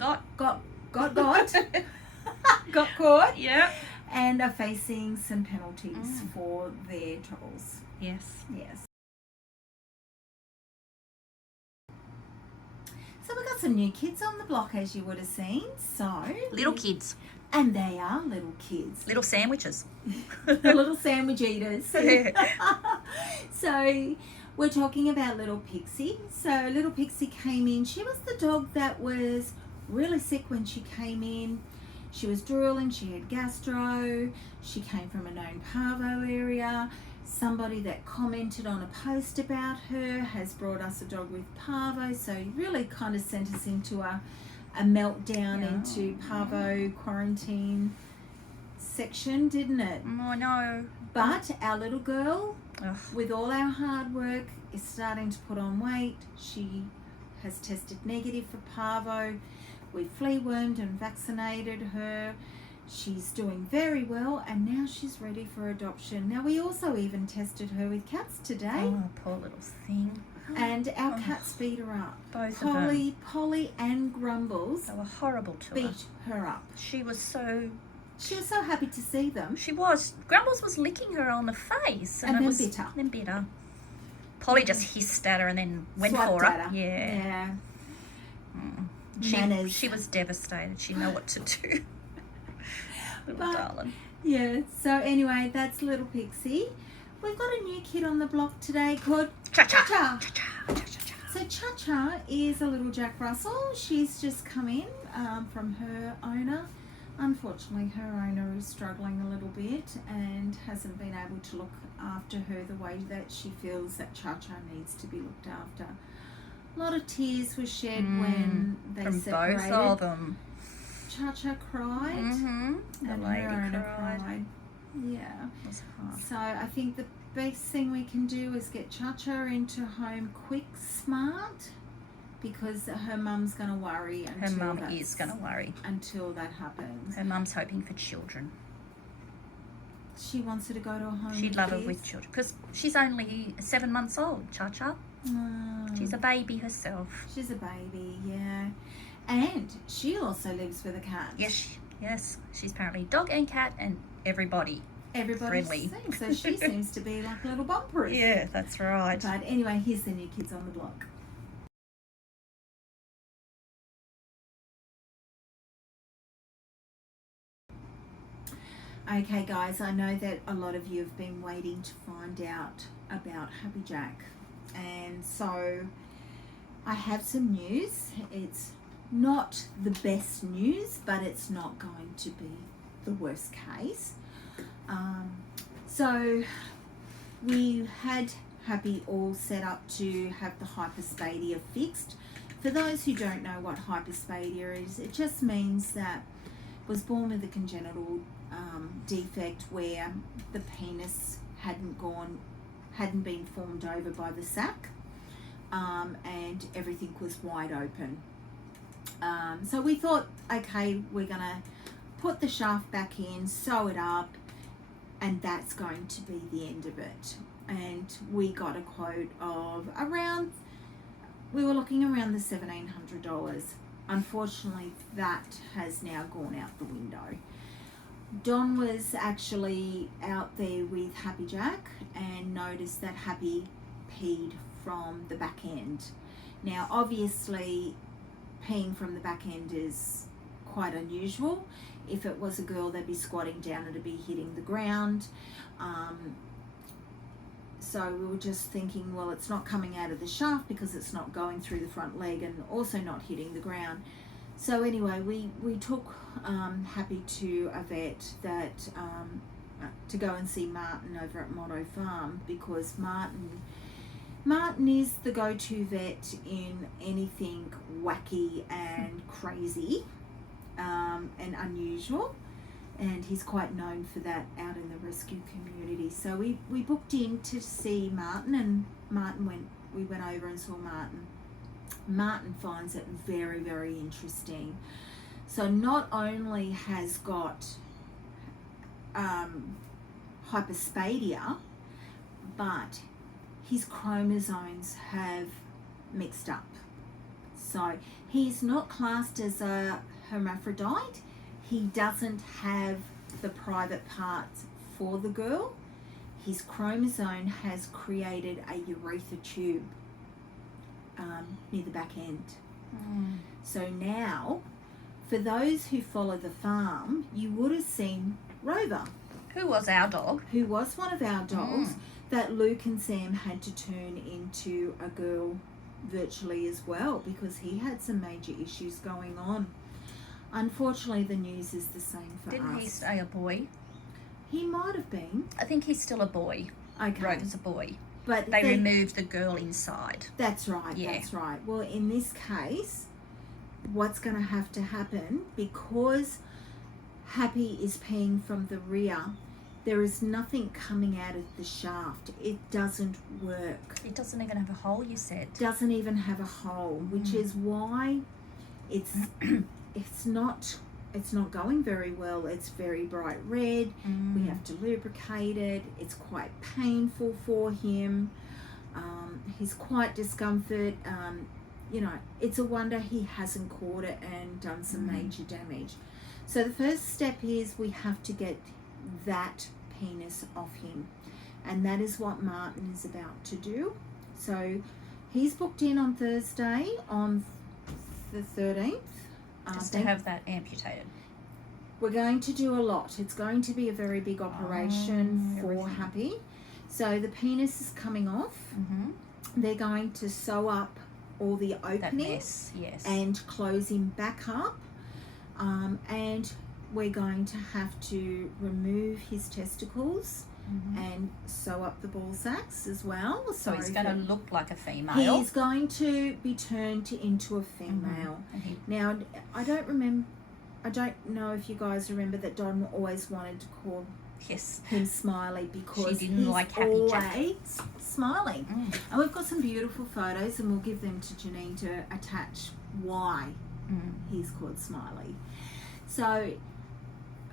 got caught. Yeah. And are facing some penalties for their troubles. Yes. Yes. So we've got some new kids on the block, as you would have seen. So Little kids. And they are little kids. Little sandwiches. The little sandwich eaters. So we're talking about little Pixie. So little Pixie came in. She was the dog that was really sick when she came in. She was drooling, she had gastro, she came from a known parvo area. Somebody that commented on a post about her has brought us a dog with parvo, so really kind of sent us into a meltdown into parvo quarantine section, didn't it? Oh no. But our little girl, with all our hard work, is starting to put on weight. She has tested negative for parvo. We flea wormed and vaccinated her. She's doing very well, and now she's ready for adoption. Now, we also even tested her with cats today. Oh, poor little thing. and our cats beat her up. Both of them. Polly and Grumbles They were horrible to her. beat her up. She was so happy to see them. She was. Grumbles was licking her on the face. And it then was, bit her. Then bit her. Polly just hissed at her and then went Swapped for at her. her. Yeah. Manners. She was devastated. She didn't know what to do. Little darling. Yeah, so anyway, that's little Pixie. We've got a new kid on the block today called Cha-cha. Cha-cha. Cha-cha. Cha-cha. So Cha-cha is a little Jack Russell. She's just come in from her owner. Unfortunately, her owner is struggling a little bit and hasn't been able to look after her the way that she feels that Cha-cha needs to be looked after. A lot of tears were shed when they From separated. both of them. Cha-cha cried The and lady her owner cried. cried. Yeah. It was hard. So I think the best thing we can do is get Cha-cha into home quick, smart, because her mum's going to worry Her until mum is going to worry. until that happens. Her mum's hoping for children. She wants her to go to a home. She'd with love her kids. with children. Because she's only 7 months old, Cha-cha. She's a baby herself. She's a baby, yeah. And she also lives with a cat. Yes. She's apparently dog and cat and everybody. Everybody friendly. seems so. She seems to be like a little bumper. Yeah, that's right. But anyway, here's the new kids on the block. Okay, guys, I know that a lot of you have been waiting to find out about Happy Jack, and so I have some news. It's not the best news, but it's not going to be the worst case. So we had Happy all set up to have the hypospadia fixed. For those who don't know what hypospadia is, it just means that was born with a congenital defect where the penis hadn't been formed over by the sac, and everything was wide open. So we thought, okay, we're gonna put the shaft back in, sew it up, and that's going to be the end of it. And we got a quote of we were looking around the $1,700. Unfortunately, that has now gone out the window. Don was actually out there with Happy Jack and noticed that Happy peed from the back end. Now, obviously, peeing from the back end is quite unusual. If it was a girl, they'd be squatting down and it'd be hitting the ground. So we were just thinking, well, it's not coming out of the shaft because it's not going through the front leg and also not hitting the ground. So anyway, we took Happy to a vet that to go and see Martin over at Motto Farm, because Martin is the go-to vet in anything wacky and crazy and unusual, and he's quite known for that out in the rescue community. So we booked in to see Martin, and we went over and saw Martin. Martin finds it very, very interesting. So not only has got hypospadia, but his chromosomes have mixed up. So he's not classed as a hermaphrodite. He doesn't have the private parts for the girl. His chromosome has created a urethra tube near the back end. So now, for those who follow the farm, you would have seen Rover, Who was our dog? who was one of our dogs that Luke and Sam had to turn into a girl virtually as well, because he had some major issues going on. Unfortunately, the news is the same for Didn't us. he say a boy? He might have been. I think he's still a boy. Okay. Rover's a boy. But They removed the girl inside. That's right, Yeah. that's right. Well, in this case, what's going to have to happen, because Happy is peeing from the rear, there is nothing coming out of the shaft. It doesn't work. It doesn't even have a hole, you said. Doesn't even have a hole, which is why it's not going very well. It's very bright red. We have to lubricate it. It's quite painful for him. He's quite discomfort. You know, it's a wonder he hasn't caught it and done some major damage. So the first step is we have to get that penis off him, and that is what Martin is about to do. So he's booked in on Thursday on the 13th. Just to have that amputated. We're going to do a lot. It's going to be a very big operation for everything. Happy. So the penis is coming off. They're going to sew up all the That openings mess, yes. and close him back up. And we're going to have to remove his testicles and sew up the ball sacks as well. So he's going to look like a female. He's going to be turned into a female. Now, I don't know if you guys remember that Don always wanted to call him Smiley because She didn't he's like Happy Jack. always smiling. And we've got some beautiful photos, and we'll give them to Janien to attach why he's called Smiley. So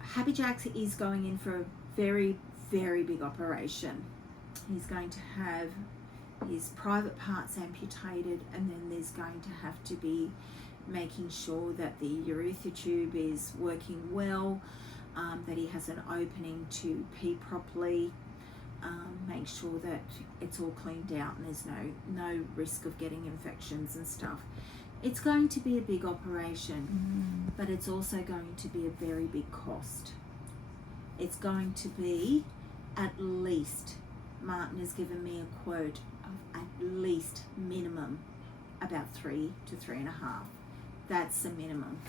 Happy Jack is going in for a very, very big operation. He's going to have his private parts amputated, and then there's going to have to be making sure that the urethra tube is working well, that he has an opening to pee properly, make sure that it's all cleaned out and there's no risk of getting infections and stuff. It's going to be a big operation, but it's also going to be a very big cost. It's going to be at least, Martin has given me a quote of at least minimum about 3 to 3.5. That's the minimum.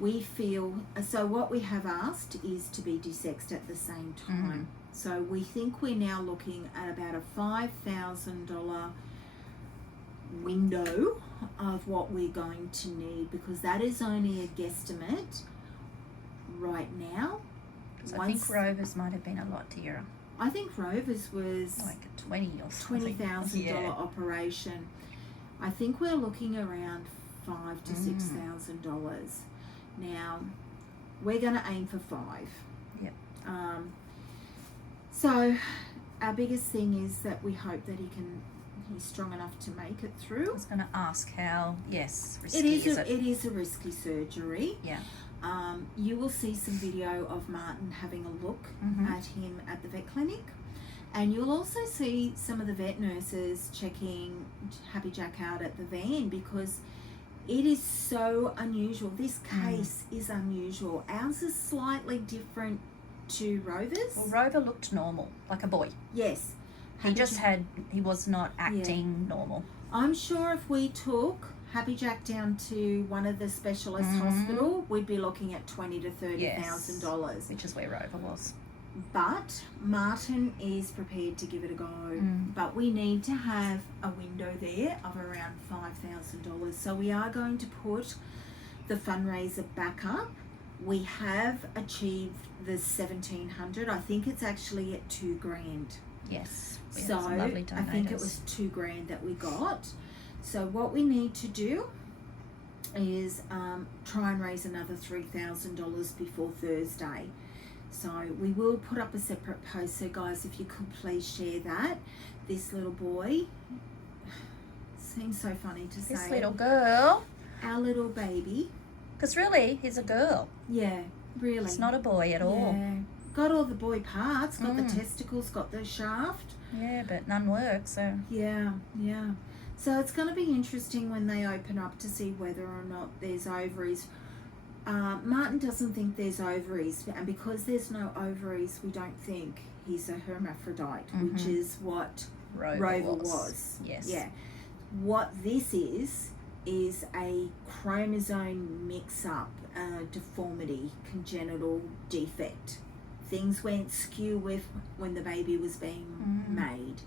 We feel, so what we have asked is to be desexed at the same time. So we think we're now looking at about a $5,000 window of what we're going to need, because that is only a guesstimate right now. I think Rover's might have been a lot dearer. I think Rover's was like a 20 or something. $20,000 operation. I think we're looking around $5,000 to $6,000. Now, we're going to aim for 5. Yep. So, our biggest thing is that we hope that he's strong enough to make it through. I was going to ask how, risky It is it? is a risky surgery. Yeah. You will see some video of Martin having a look at him at the vet clinic. And you'll also see some of the vet nurses checking Happy Jack out at the van, because it is so unusual. This case is unusual. Ours is slightly different to Rover's. Well, Rover looked normal, like a boy. Yes. He was not acting normal. I'm sure if we took Happy Jack down to one of the specialist hospital, we'd be looking at $20,000 to $30,000. Which is where Rover was. But Martin is prepared to give it a go. But we need to have a window there of around $5,000. So we are going to put the fundraiser back up. We have achieved the $1,700. I think it's actually at $2,000. Yes. We So had some lovely I think it donators. was $2,000 that we got. So what we need to do is try and raise another $3,000 before Thursday. So we will put up a separate post. So guys, if you could please share that. This little boy, seems so funny to say. This little girl. Our little baby. Because really, he's a girl. Yeah, really. It's not a boy at all. Yeah. Got all the boy parts, got the testicles, got the shaft. Yeah, but none work, so. Yeah. So it's going to be interesting when they open up to see whether or not there's ovaries. Martin doesn't think there's ovaries, and because there's no ovaries, we don't think he's a hermaphrodite, which is what Rover was. Yes. Yeah. What this is a chromosome mix-up, deformity, congenital defect. Things went skew with when the baby was being made.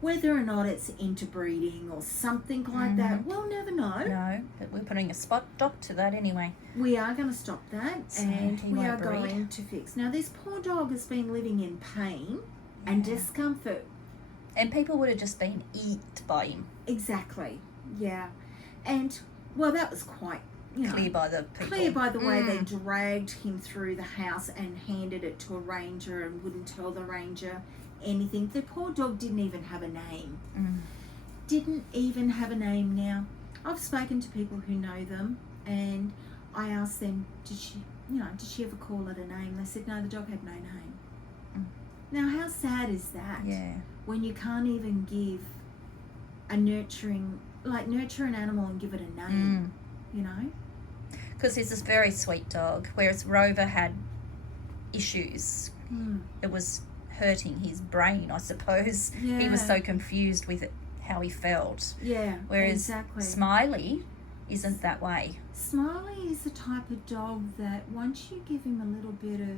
Whether or not it's interbreeding or something like that, we'll never know. No, but we're putting a stop to that anyway. We are going to stop that, So and he we won't are breed. going to fix. Now, this poor dog has been living in pain and discomfort. And people would have just been eat by him. Exactly, yeah. And, well, that was quite, Clear by the people. clear by the way they dragged him through the house and handed it to a ranger and wouldn't tell the ranger anything. The poor dog didn't even have a name. Mm. Didn't even have a name. Now, I've spoken to people who know them, and I asked them, did she ever call it a name? They said, no, the dog had no name. Mm. Now, how sad is that? Yeah. When you can't even give a nurture an animal and give it a name, you know? Because he's this very sweet dog, whereas Rover had issues. It was hurting his brain, I suppose. Yeah. He was so confused with it, how he felt. Yeah, Whereas exactly. Smiley isn't that way. Smiley is the type of dog that once you give him a little bit of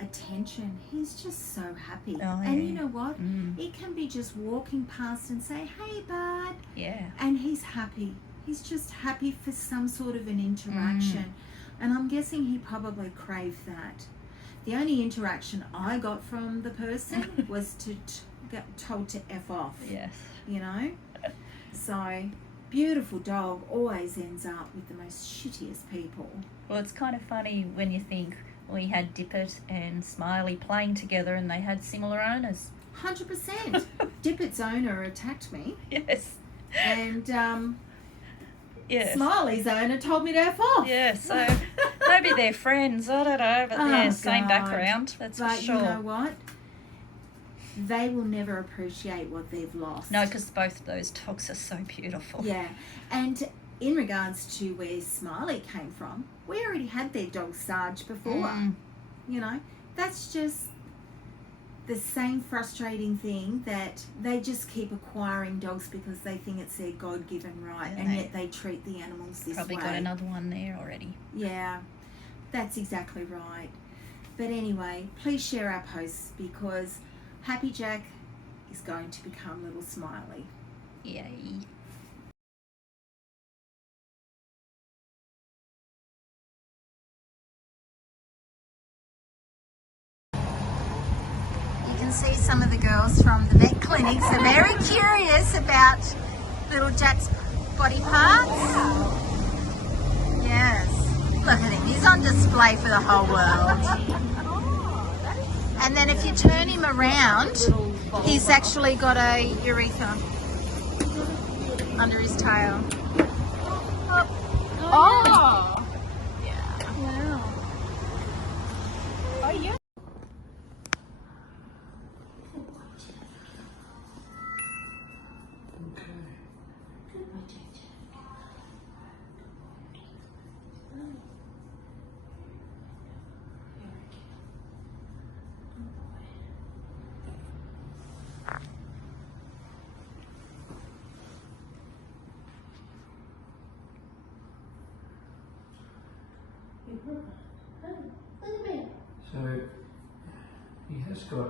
attention, he's just so happy. Oh, and yeah. you know what? He can be just walking past and say, hey, bud. Yeah. And he's happy. He's just happy for some sort of an interaction. And I'm guessing he probably craved that. The only interaction I got from the person was to get told to F off. Yes. You know? So, beautiful dog always ends up with the most shittiest people. Well, it's kind of funny when you think we had Dippet and Smiley playing together and they had similar owners. 100%. Dippet's owner attacked me. Yes. And Yes. Smiley's owner told me to F off. Yeah, so maybe they're friends, I don't know, but yeah, same God. background, that's But for sure. you know what? They will never appreciate what they've lost. No, because both of those dogs are so beautiful. Yeah. And in regards to where Smiley came from, we already had their dog Sarge before. You know, that's just the same frustrating thing that they just keep acquiring dogs because they think it's their God-given right, and yet they treat the animals this Probably way. got another one there already. Yeah, that's exactly right. But anyway, please share our posts because Happy Jack is going to become Little Smiley. Yay. You can see some of the girls from the vet clinics are very curious about little Jack's body parts. Yes. Look at him. He's on display for the whole world. And then if you turn him around, he's actually got a urethra under his tail. Oh! Yeah. Wow. Oh, yeah. So he has got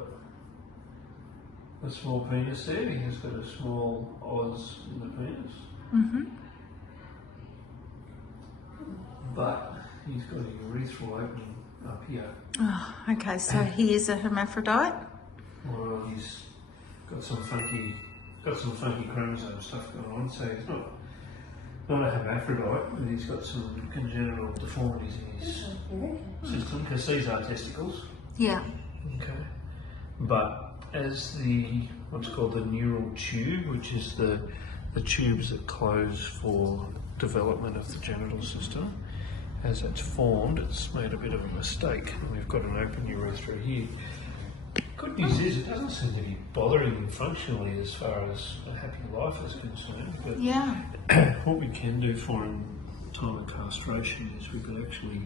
a small penis there, he has got a small Oz in the penis. But he's got a urethral opening up here. Oh, okay, so he is a hermaphrodite? Well, he's got some funky chromosome stuff going on, so he's not a hermaphrodite, but he's got some congenital deformities in his system, because these are testicles. Yeah. Okay. But as what's called the neural tube, which is the tubes that close for development of the genital system, as it's formed, it's made a bit of a mistake, and we've got an open urethra here. Good news is it doesn't seem to be bothering him functionally as far as a happy life is concerned. But Yeah. what we can do for him time of castration is we could actually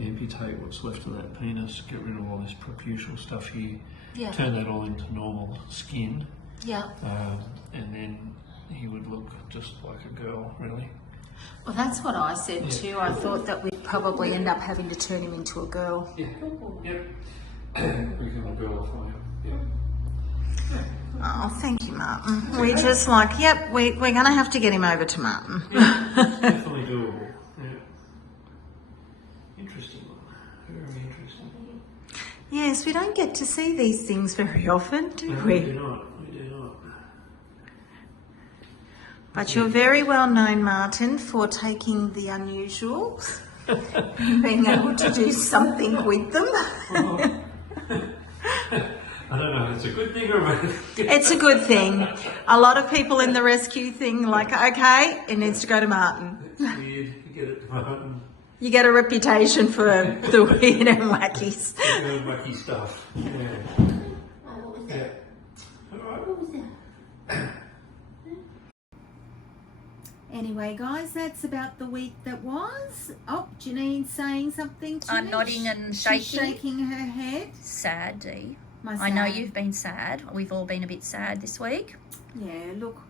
amputate what's left of that penis, get rid of all this preputial stuff here, Yeah. turn that all into normal skin, Yeah. and then he would look just like a girl, really. Well, that's what I said Yeah. too. I thought that we'd probably end up having to turn him into a girl. Yeah. Yep. We can girlify him. Yeah. Oh, thank you, Martin. We're just like, yep, we're going to have to get him over to Martin. Definitely doable. Yeah. Interesting one. Very interesting. Yes, we don't get to see these things very often, do No, we? we do not. But you're very well known, Martin, for taking the unusual and being able to do something with them. I know, it's a good thing or a bad thing. It's a good thing. A lot of people in the rescue thing like, okay, it needs to go to Martin. It's weird. You get it to Martin. You get a reputation for the weird and wackies. Wacky stuff. Yeah. What was Yeah. that? All right. What was that? Anyway, guys, that's about the week that was. Oh, Janine's saying something to I'm me. nodding and She's shaking. shaking her head. Sad, Dee. My I know sad. you've been sad. We've all been a bit sad this week. Yeah, look,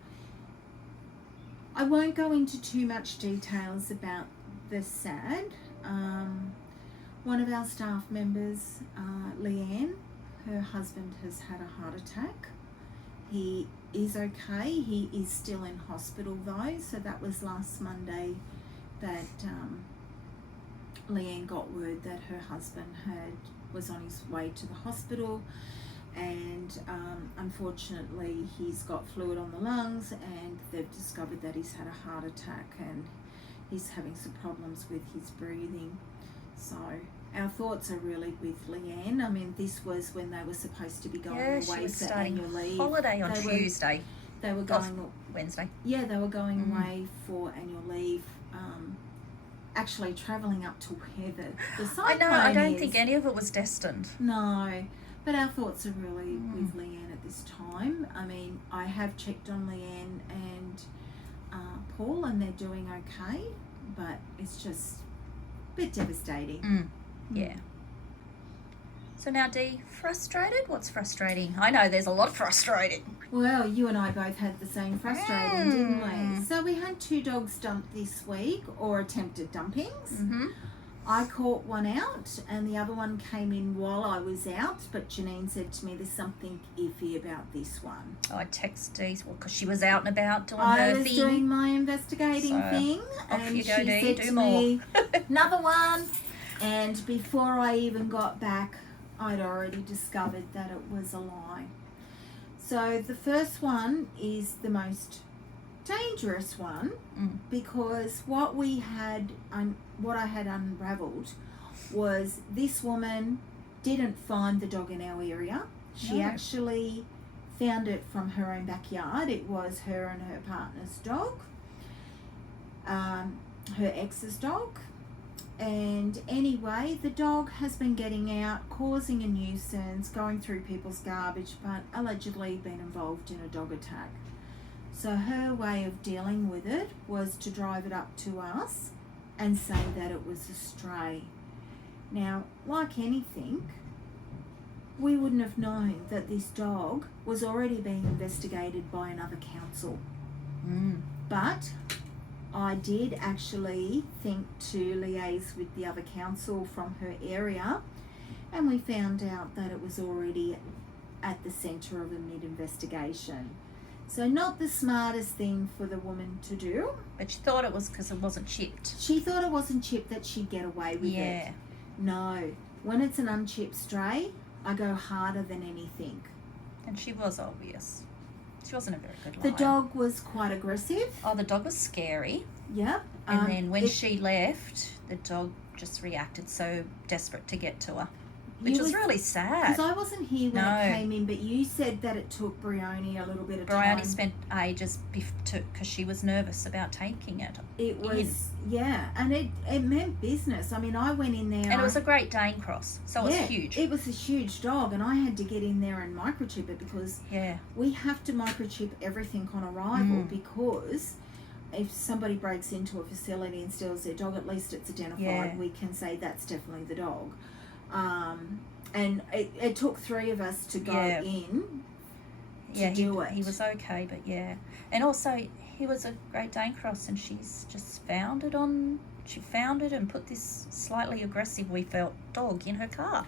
I won't go into too much details about the sad. One of our staff members, Leanne, her husband has had a heart attack. He is okay. He is still in hospital though, so that was last Monday that Leanne got word that her husband was on his way to the hospital, and unfortunately he's got fluid on the lungs, and they've discovered that he's had a heart attack and he's having some problems with his breathing. So our thoughts are really with Leanne. I mean, this was when they were supposed to be going Yeah, she away was for starting annual leave. holiday on They were- Tuesday. They were Off going. Wednesday. Yeah, they were going away for annual leave. Actually, travelling up to where the I cyclone know, I don't is. think any of it was destined. No, but our thoughts are really with Leanne at this time. I mean, I have checked on Leanne and Paul, and they're doing okay, but it's just a bit devastating. Yeah. So now, Dee, frustrated? What's frustrating? I know there's a lot of frustrating. Well, you and I both had the same frustrating, didn't we? So we had 2 dogs dumped this week, or attempted dumpings. Mm-hmm. I caught one out and the other one came in while I was out, but Janine said to me there's something iffy about this one. I texted Dee, well, because she was out and about doing I her was thing. doing my investigating So, thing, off and you go, she Dee, said do to more. me, another one, and before I even got back I'd already discovered that it was a lie. So the first one is the most dangerous one, because what I had unravelled was this woman didn't find the dog in our area. She No. actually found it from her own backyard. It was her and her partner's dog, her ex's dog. And anyway, the dog has been getting out, causing a nuisance, going through people's garbage, but allegedly been involved in a dog attack. So her way of dealing with it was to drive it up to us and say that it was a stray. Now, like anything, we wouldn't have known that this dog was already being investigated by another council. But I did actually think to liaise with the other council from her area, and we found out that it was already at the centre of a mid-investigation. So not the smartest thing for the woman to do. But she thought it was because it wasn't chipped. She thought it wasn't chipped, that she'd get away with Yeah. it. No. When it's an unchipped stray, I go harder than anything. And she was obvious. She wasn't a very good The liar. dog was quite aggressive. Oh, the dog was scary. Yep. And then when she left, the dog just reacted so desperate to get to her. Which was really sad. Because I wasn't here when No. it came in, but you said that it took Brioni a little bit of time. Bryony spent ages because she was nervous about taking it. It was, yeah, and it meant business. I mean, I went in there. And it was a Great Dane cross, so it was yeah, huge. It was a huge dog, and I had to get in there and microchip it, because Yeah. we have to microchip everything on arrival, because if somebody breaks into a facility and steals their dog, at least it's identified. Yeah. We can say that's definitely the dog. And it took 3 of us to go Yeah. in Yeah, to do it. he was okay, but yeah. And also, he was a Great Dane cross, and she's just found it and put this slightly aggressive, we felt, dog in her car.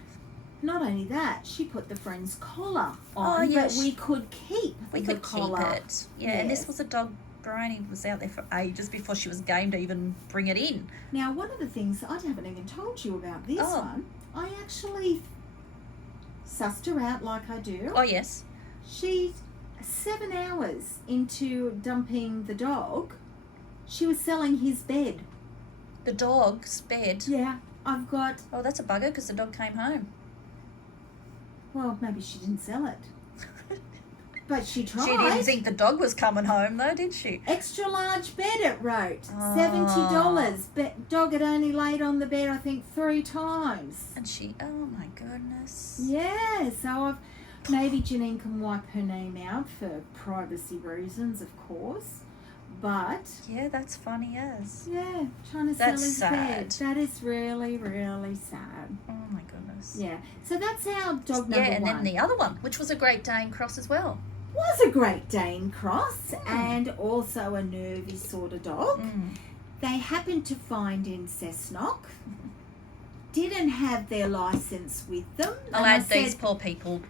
Not only that, she put the friend's collar Oh, on, yeah, but we could keep We the could collar. keep it. Yeah, and this Yes. was a dog, Bryony was out there for ages before she was game to even bring it in. Now, one of the things, I haven't even told you about this Oh. one, I actually sussed her out like I do. Oh, yes. She's 7 hours into dumping the dog, she was selling his bed. The dog's bed. Yeah, Oh, that's a bugger because the dog came home. well, maybe she didn't sell it. But she tried. She didn't think the dog was coming home though, did she? Extra large bed, it wrote. Oh. $70. Dog had only laid on the bed, I think, 3 times. And she, oh my goodness. Yeah, so maybe Janien can wipe her name out for privacy reasons, of course. But Yeah, that's funny as. yeah, trying to sell That's his sad. bed. That is really, really sad. Oh my goodness. Yeah. So that's our dog number Yeah, and one. then the other one, which was a Great Dane cross as well. Was a Great Dane cross and also a nervy sort of dog. Mm. They happened to find in Cessnock. Didn't have their license with them. I'll And I add these said poor people.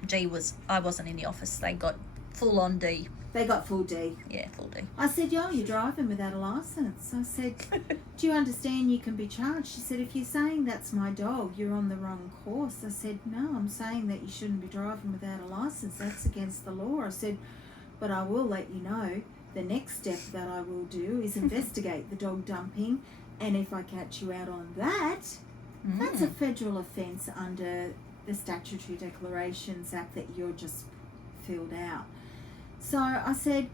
I wasn't in the office. They got full on D. they got full D. Yeah, full D. I said, yo, you're driving without a license. I said, do you understand you can be charged? She said, if you're saying that's my dog, you're on the wrong course. I said, no, I'm saying that you shouldn't be driving without a license. That's against the law. I said, but I will let you know the next step that I will do is investigate the dog dumping. And if I catch you out on that, that's a federal offence under the Statutory Declarations Act that you're just filled out. So I said,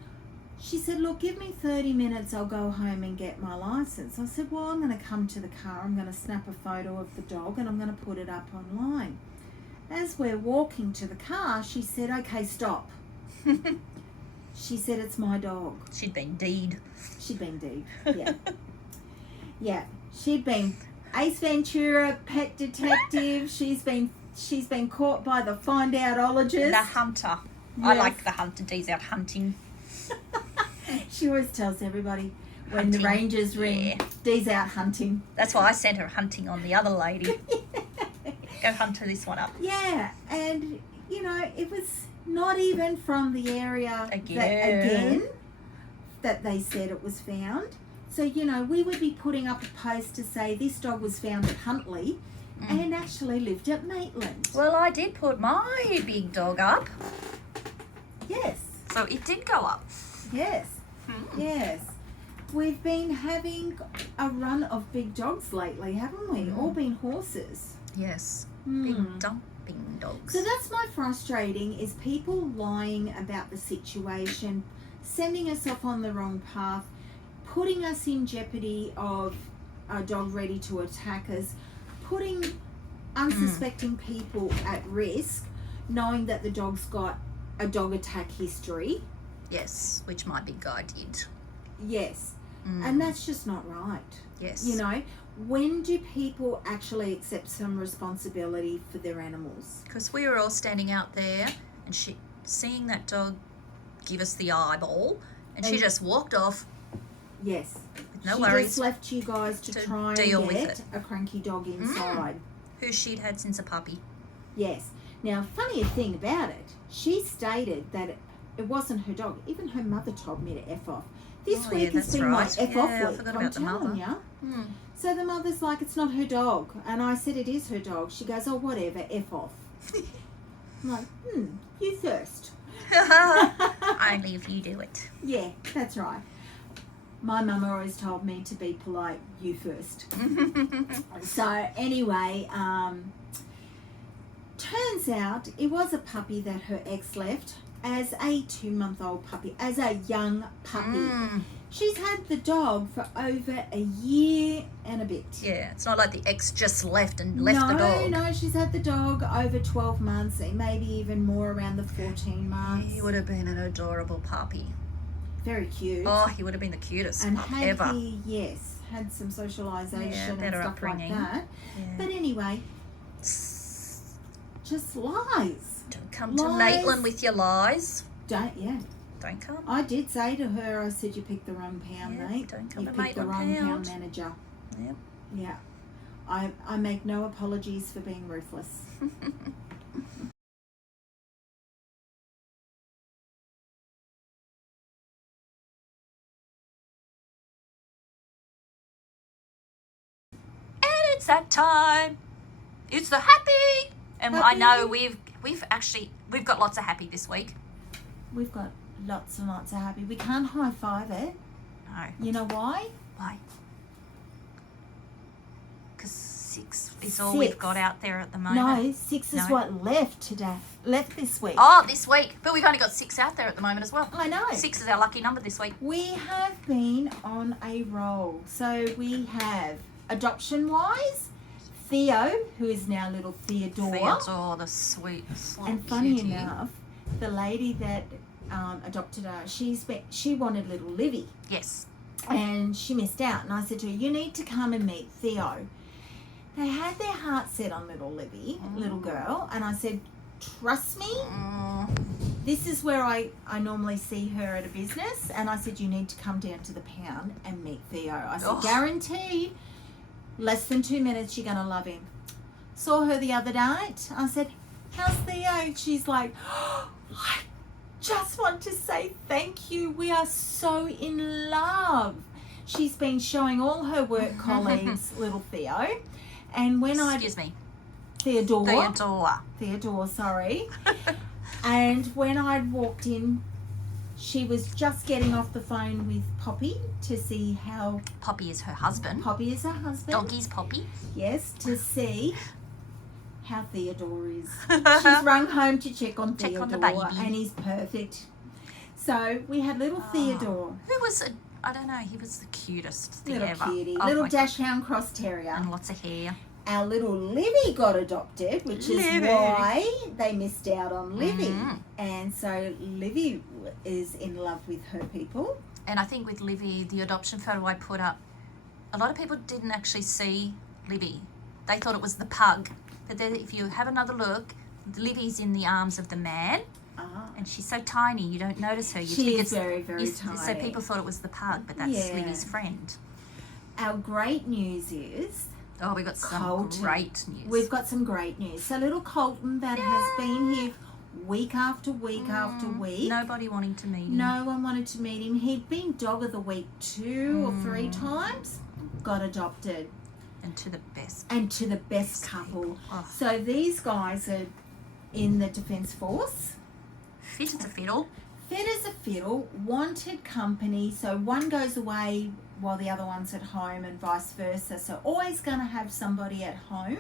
she said, look, give me 30 minutes, I'll go home and get my license. I said, well, I'm going to come to the car, I'm going to snap a photo of the dog and I'm going to put it up online. As we're walking to the car, she said, okay, stop. She said, it's my dog. She'd been D'd. She'd been deep, yeah. Yeah, she'd been Ace Ventura, pet detective. She's been caught by the find-outologist. The hunter. I Yes. like the hunter. D's out hunting. She always tells everybody when the Hunting. rangers ring, Yeah. Dee's out hunting. That's why I sent her hunting on the other lady. Go hunt her this one up. Yeah, and you know, it was not even from the area Again. that they said it was found. So, you know, we would be putting up a post to say this dog was found at Huntley and actually lived at Maitland. Well, I did put my big dog up, Yes, so it did go up. yes, yes. We've been having a run of big dogs lately, haven't we? All been horses. Yes. Mm. Big dumping dogs. So that's my frustrating is people lying about the situation, sending us off on the wrong path, putting us in jeopardy of a dog ready to attack us, putting unsuspecting people at risk, knowing that the dog's got a dog attack history. Yes, which my big guy did. Yes. And that's just not right. Yes. You know, when do people actually accept some responsibility for their animals? Because we were all standing out there and she seeing that dog give us the eyeball and she And- just walked off. Yes. No she worries. just left you guys to To try deal and with get it. a cranky dog inside. Who she'd had since a puppy. Yes. Now, funniest thing about it, she stated that it wasn't her dog. Even her mother told me to F off. This Oh, week yeah, has that's been right. my F Yeah, off I week. forgot I'm about the telling mother. ya. So the mother's like, it's not her dog. And I said, it is her dog. She goes, oh, whatever, F off. I'm like, you first. Only if you do it. Yeah, that's right. My mum always told me to be polite, you first. So anyway, turns out it was a puppy that her ex left as a 2-month-old puppy, as a young puppy. She's had the dog for over a year and a bit. Yeah, it's not like the ex just left and left the dog. No, she's had the dog over 12 months, maybe even more around the 14 months. He would have been an adorable puppy. Very cute. Oh, he would have been the cutest and pup had ever. he, yes, had some socialisation Yeah, and better stuff upbringing. like that. Yeah. But anyway, just lies. Don't come to Lies. Maitland with your lies. Don't Don't come. I did say to her, I said, you picked the wrong pound, Yeah, mate. don't come You to picked the Maitland wrong pound pound. manager. Yep. Yeah. I make no apologies for being ruthless. And it's that time. It's the happy. And I know we've got lots of happy this week. We've got lots and lots of happy. We can't high five it. No. You know why? Why? Because 6 is all we've 6. got out there at the moment. No, 6 is No. what left this week. Oh, this week. But we've only got 6 out there at the moment as well. I know. 6 is our lucky number this week. We have been on a roll. So we have, adoption-wise, Theo, who is now little Theodore. Theodore, the sweet And funny cutie. enough, the lady that adopted her, she wanted little Livy. Yes. And she missed out. And I said to her, you need to come and meet Theo. They had their heart set on little Livy, little girl. And I said, trust me, this is where I normally see her at a business. And I said, you need to come down to the pound and meet Theo. I said, guaranteed, less than 2 minutes, you're going to love him. Saw her the other night. I said, how's Theo? She's like, I just want to say thank you. We are so in love. She's been showing all her work colleagues little Theo. And when Excuse me. Theodore, Theodore. sorry. And when I'd walked in, she was just getting off the phone with Poppy to see how Poppy is her husband. Poppy is her husband. Doggy's Poppy. Yes, to see how Theodore is. She's rung home to check on Check Theodore, on the baby. and he's perfect. So we had little Theodore, Who was, I don't know, he was the cutest thing little ever. cutie, Oh little my Dachshund Cross God. Terrier. And lots of hair. Our little Livy got adopted, which is Livy. why they missed out on Livy. Mhm. And so Livy is in love with her people. And I think with Livy, the adoption photo I put up, a lot of people didn't actually see Livy. They thought it was the pug. But then if you have another look, Livy's in the arms of the man. And she's so tiny, you don't notice her. You She think is very, very So tiny. people thought it was the pug, but that's Yeah. Livy's friend. Our great news is Oh, we got some Colton. great news. we've got some great news. So little Colton that has been here week after week after week. Nobody wanting to meet him. No one wanted to meet him. He'd been dog of the week 2 or 3 times. Got adopted. And to the best. And to the best couple. Oh. So these guys are in the Defence Force. Fit as a fiddle. Fit as a fiddle, wanted company. So one goes away while the other one's at home and vice versa. So always going to have somebody at home.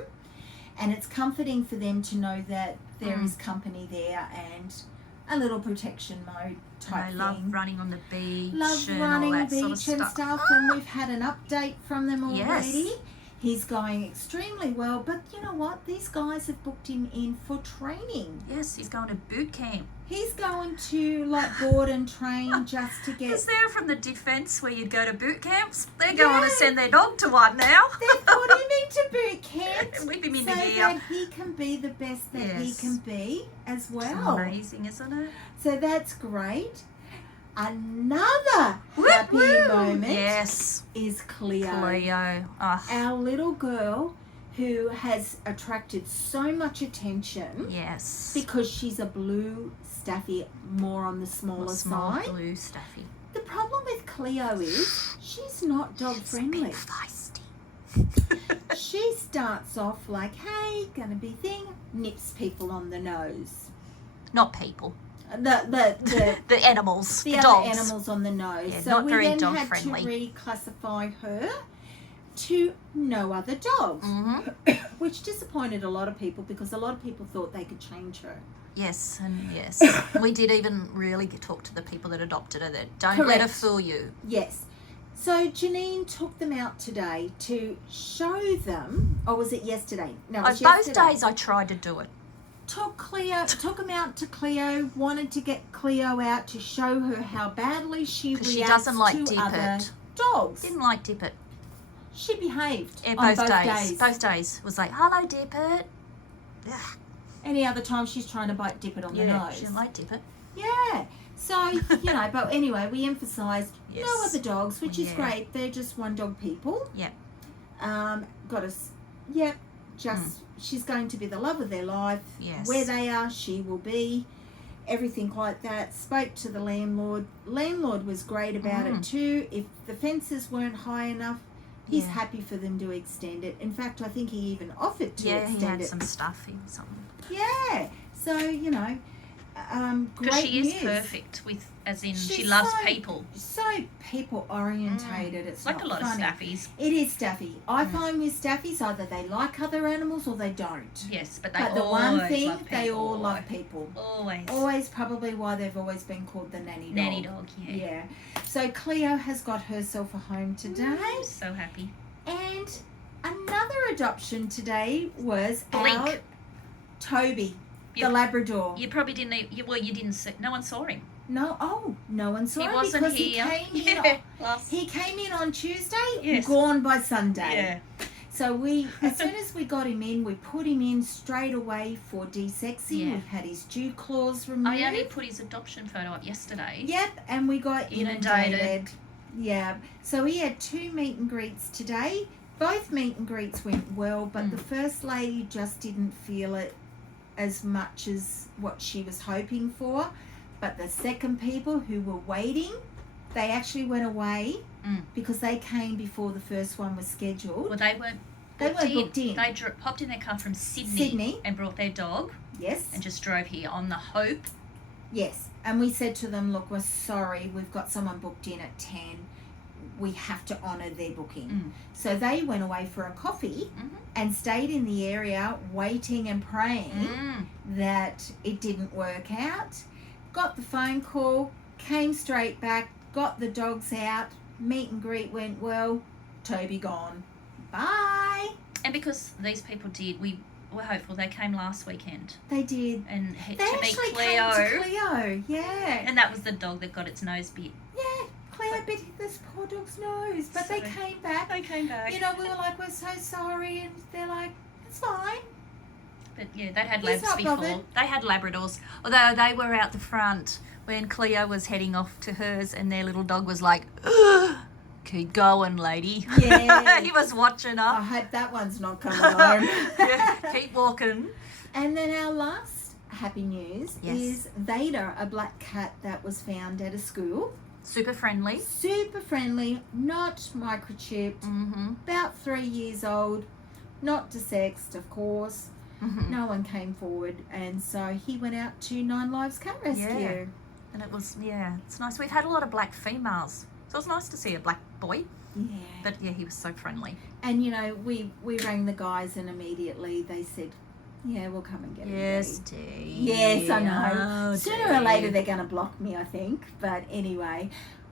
And it's comforting for them to know that there is company there and a little protection mode type I thing. love running on the beach Love and running all that beach sort of and stuff. stuff. And we've had an update from them already. Yes. He's going extremely well. But you know what? These guys have booked him in for training. Yes, he's going to boot camp. He's going to like board and train just to get. Because they're from the defence where you'd go to boot camps. They're going to Yeah. send their dog to one now. They've put him into boot camp We've been so into here. that he can be the best that he Yes. can be as It's well. amazing, isn't it? So that's great. Another Whoop, happy whoop. moment Yes, is Cleo. Cleo. Oh, Our little girl who has attracted so much attention yes. because she's a blue staffy, more on the smaller Small side. blue stuffy. The problem with Cleo is she's not dog Bit friendly. feisty. She starts off like, hey, gonna be thing, nips people on the nose. Not people. The The animals. the The other dogs. animals on the nose. Yeah, So not we very then dog had friendly. to reclassify her to no other dogs, Mm-hmm. which disappointed a lot of people because a lot of people thought they could change her. Yes, and yes. We did even really talk to the people that adopted her that don't let her Correct. fool you. Yes. So Janien took them out today to show them, or was it yesterday? No, it was Both yesterday. days I tried to do it. Took them out to Cleo, wanted to get Cleo out to show her how badly she reacts Because she doesn't like to other Dippet. dogs. Didn't like Dippet. She behaved Yeah, on both days. days. Both days was like, hello, Dippet. Ugh. Any other time she's trying to bite Dippet on the Yeah, nose. she didn't like Dippet. Yeah. So, you know, but anyway, we emphasised Yes. no other dogs, which is Yeah. great. They're just one dog people. Yep. Got us. Yep. Just she's going to be the love of their life. Yes. Where they are, she will be. Everything like that. Spoke to the landlord. Landlord was great about it too. If the fences weren't high enough, he's Yeah. happy for them to extend it. In fact, I think he even offered to Yeah, he extend had it. some stuff, something. Yeah. So, you know, great Because she is news. perfect with, as in, she She's loves so- people. So people orientated. It's Like not a lot funny. of staffies. It is staffy. I find with staffies either they like other animals or they don't. Yes, but they But the always one thing, love people. they all love people. Always. Always, probably why they've always been called the nanny dog. Nanny dog, yeah. Yeah. So Cleo has got herself a home today. I'm so happy. And another adoption today was Blink. our Toby, You- the Labrador. You probably didn't. You didn't see. No one saw him. No one saw He him wasn't because here. he came Yeah, in. last. He came in on Tuesday, Yes. gone by Sunday. Yeah. So as soon as we got him in, we put him in straight away for desexing. Yeah. We had his dew claws removed. I only put his adoption photo up yesterday. Yep, and we got Inundated. inundated. Yeah. So he had 2 meet and greets today. Both meet and greets went well, but the first lady just didn't feel it as much as what she was hoping for. But the second people who were waiting, they actually went away because they came before the first one was scheduled. Well, they weren't. They weren't booked in. They popped in their car from Sydney. and brought their dog Yes. and just drove here on the hope. Yes. And we said to them, look, we're sorry, we've got someone booked in at 10. We have to honour their booking. So they went away for a coffee and stayed in the area waiting and praying that it didn't work out. Got the phone call, came straight back, got the dogs out, meet and greet went well, Toby gone. Bye. And because these people did, we were hopeful. They came last weekend They did. and They to meet actually Cleo. came to Cleo, yeah. And that was the dog that got its nose bit. Yeah, Cleo bit this poor dog's nose, but they So- came back. They came back. You know, we were like, we're so sorry, and they're like, it's fine. But yeah, they'd had He's labs not before. bothered. They had Labradors, although they were out the front when Cleo was heading off to hers, and their little dog was like, "Keep going, lady." Yeah. He was watching I up. hope that one's not coming home. Yeah, keep walking. And then our last happy news Yes. is Vader, a black cat that was found at a school. Super friendly. Super friendly, not microchipped, about 3 years old, not desexed, of course. No one came forward, and so he went out to 9 Lives Cat Rescue. Yeah. And it was, it's nice. We've had a lot of black females, so it's nice to see a black boy. Yeah. But yeah, he was so friendly. And you know, we rang the guys, and immediately they said, yeah, we'll come and get him. Yes, Dee." Dee. Yes, I know. Oh, Sooner or Dee. later they're going to block me, I think. But anyway.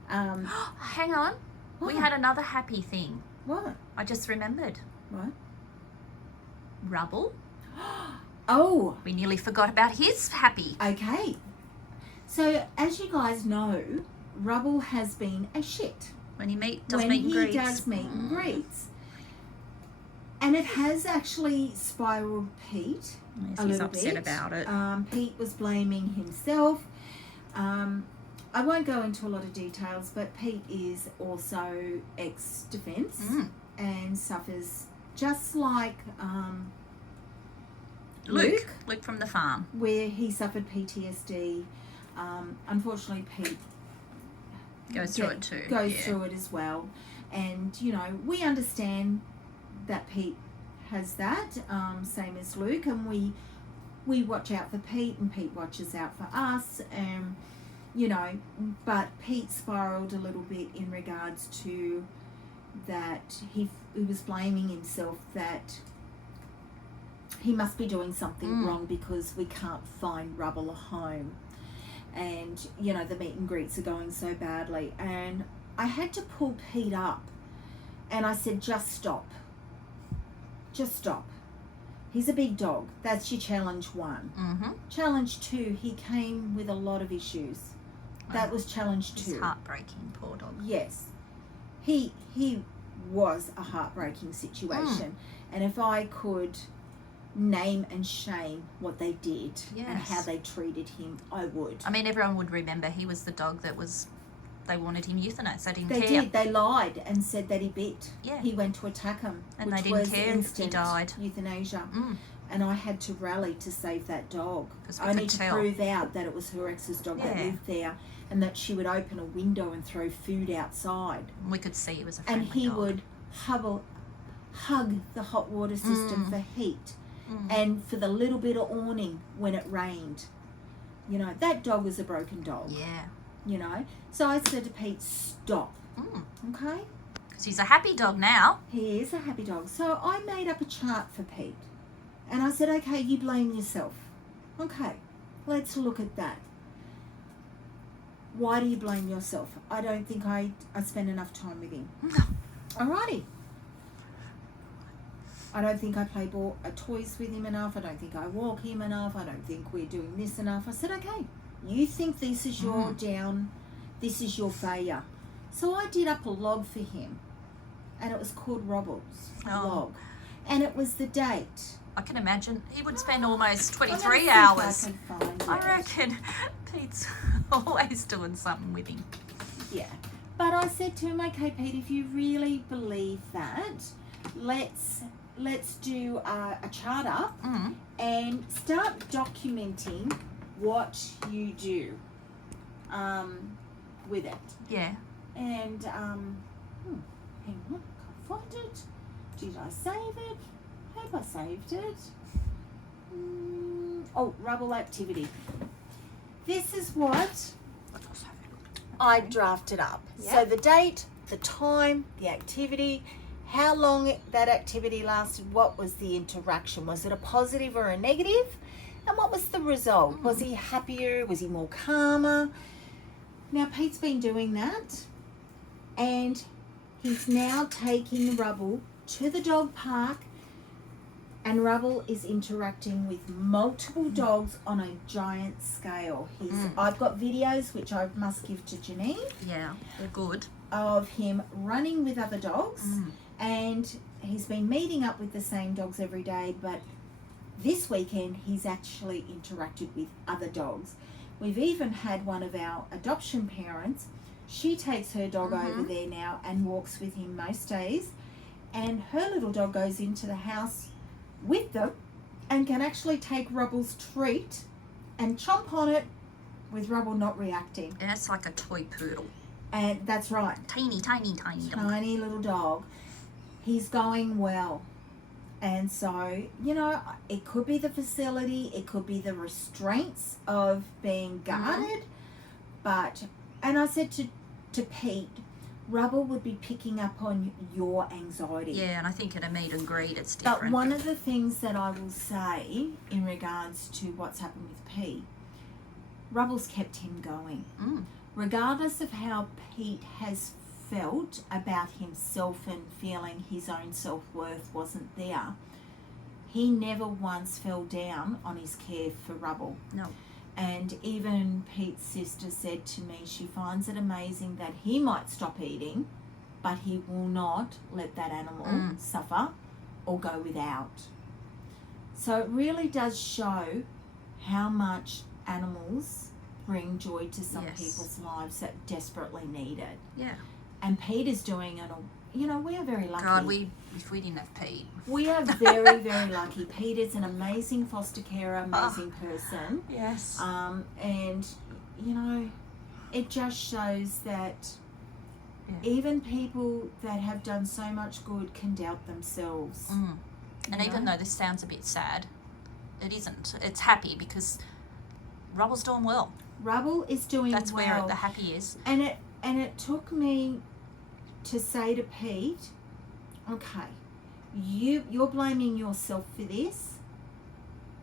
Hang on. We What? had another happy thing. What? I just remembered. What? Rubble. Oh, We nearly forgot about his happy. okay. So, as you guys know, Rubble has been a shit When he does when meet and he greets. does meet and greets. And it has actually spiraled Pete Yes, a he's little upset bit. about it. Pete was blaming himself. I won't go into a lot of details, but Pete is also ex-defence and suffers just like Luke, Luke from the farm. where he suffered PTSD. Unfortunately, Pete Goes through it too. Goes yeah. through it as well. And, you know, we understand that Pete has that, same as Luke, and we watch out for Pete, and Pete watches out for us, you know, but Pete spiraled a little bit in regards to that he was blaming himself that he must be doing something wrong because we can't find Rubble a home. And, you know, the meet and greets are going so badly. And I had to pull Pete up. And I said, just stop. Just stop. He's a big dog. That's your challenge 1. Mm-hmm. Challenge 2, he came with a lot of issues. That was challenge 2. It's heartbreaking, poor dog. Yes. He was a heartbreaking situation. And if I could name and shame what they did and how Yes. they treated him, I would. I mean, everyone would remember he was the dog that they wanted him euthanized. They didn't They care. did. They lied and said that he bit. Yeah. He went to attack him. And which they didn't was care if he instant died. euthanasia. Mm. And I had to rally to save that dog. 'Cause we Only could to tell. prove out that it was her ex's dog that Yeah. lived there, and that she would open a window and throw food outside. We could see it was a And friendly he dog. would hug the hot water system for heat. And for the little bit of awning when it rained. You know, that dog is a broken dog. Yeah. You know, so I said to Pete, stop. Okay? Because he's a happy dog now. He is a happy dog. So I made up a chart for Pete. And I said, okay, you blame yourself. Okay, let's look at that. Why do you blame yourself? I don't think I spend enough time with him. Alrighty. I don't think I play toys with him enough. I don't think I walk him enough. I don't think we're doing this enough. I said, okay, you think this is your down, this is your failure. So I did up a log for him, and it was called Robble's log. And it was the date. I can imagine. He would spend almost 23 I'm gonna see if hours. I can find I it. reckon Pete's always doing something with him. Yeah. But I said to him, okay, Pete, if you really believe that, let's do a chart up and start documenting what you do with it. Yeah. And hang on, can't find it. Did I save it? Hope I saved it. Oh, Rubble activity. This is what I drafted up. Yeah. So the date, the time, the activity, how long that activity lasted, what was the interaction? Was it a positive or a negative? And what was the result? Was he happier? Was he more calmer? Now, Pete's been doing that, and he's now taking Rubble to the dog park, and Rubble is interacting with multiple dogs on a giant scale. I've got videos, which I must give to Janien, Yeah, they're good. of him running with other dogs, and he's been meeting up with the same dogs every day, but this weekend he's actually interacted with other dogs. We've even had one of our adoption parents, she takes her dog over there now and walks with him most days, and her little dog goes into the house with them and can actually take Rubble's treat and chomp on it with Rubble not reacting. Yeah, it's like a toy poodle. And that's right. Tiny dog. Tiny little dog. He's going well. And so, you know, it could be the facility, it could be the restraints of being guarded, but, and I said to Pete, Rubble would be picking up on your anxiety. Yeah, and I think at a meet and greet it's different. But one of the things that I will say in regards to what's happened with Pete, Rubble's kept him going. Regardless of how Pete has felt about himself and feeling his own self-worth wasn't there, he never once fell down on his care for Rubble. No. And even Pete's sister said to me she finds it amazing that he might stop eating, but he will not let that animal suffer or go without. So it really does show how much animals bring joy to some people's lives that desperately need it. Yeah. And Pete is doing it. You know, we are very lucky. God, if we didn't have Pete. We are very, very lucky. Pete is an amazing foster carer, amazing person. Yes. And, you know, it just shows that even people that have done so much good can doubt themselves. And even though this sounds a bit sad, it isn't. It's happy because Rubble's doing well. Rubble is doing That's well. where the happy is. And it took me to say to Pete, okay, you're blaming yourself for this.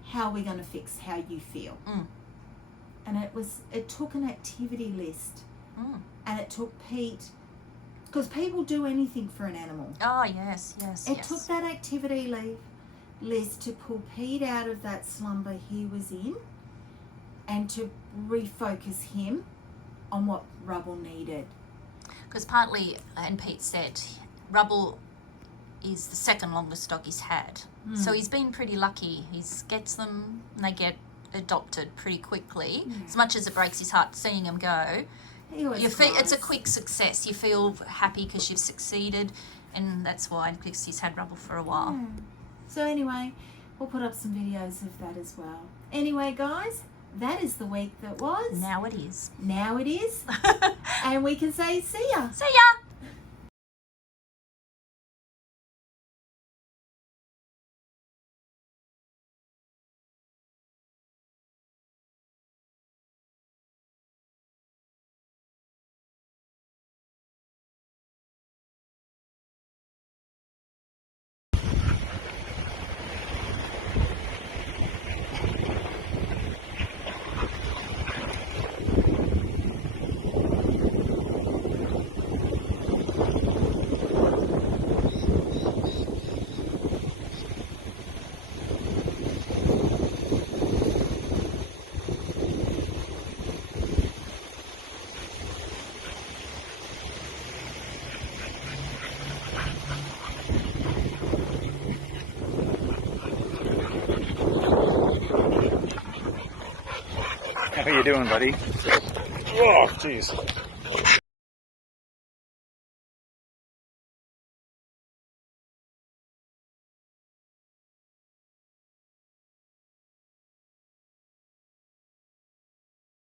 How are we going to fix how you feel? And it took an activity list, and it took Pete, because people do anything for an animal. Oh yes. It took that activity list to pull Pete out of that slumber he was in, and to refocus him on what Rubble needed. Because partly, and Pete said, Rubble is the second longest dog he's had. So he's been pretty lucky. He gets them and they get adopted pretty quickly. As much as it breaks his heart seeing him go, it's a quick success. You feel happy because you've succeeded, and that's why, because he's had Rubble for a while. So anyway, we'll put up some videos of that as well. Anyway, guys, that is the week that was. Now it is. Now it is. And we can say see ya. See ya! What are you doing, buddy? Oh, jeez.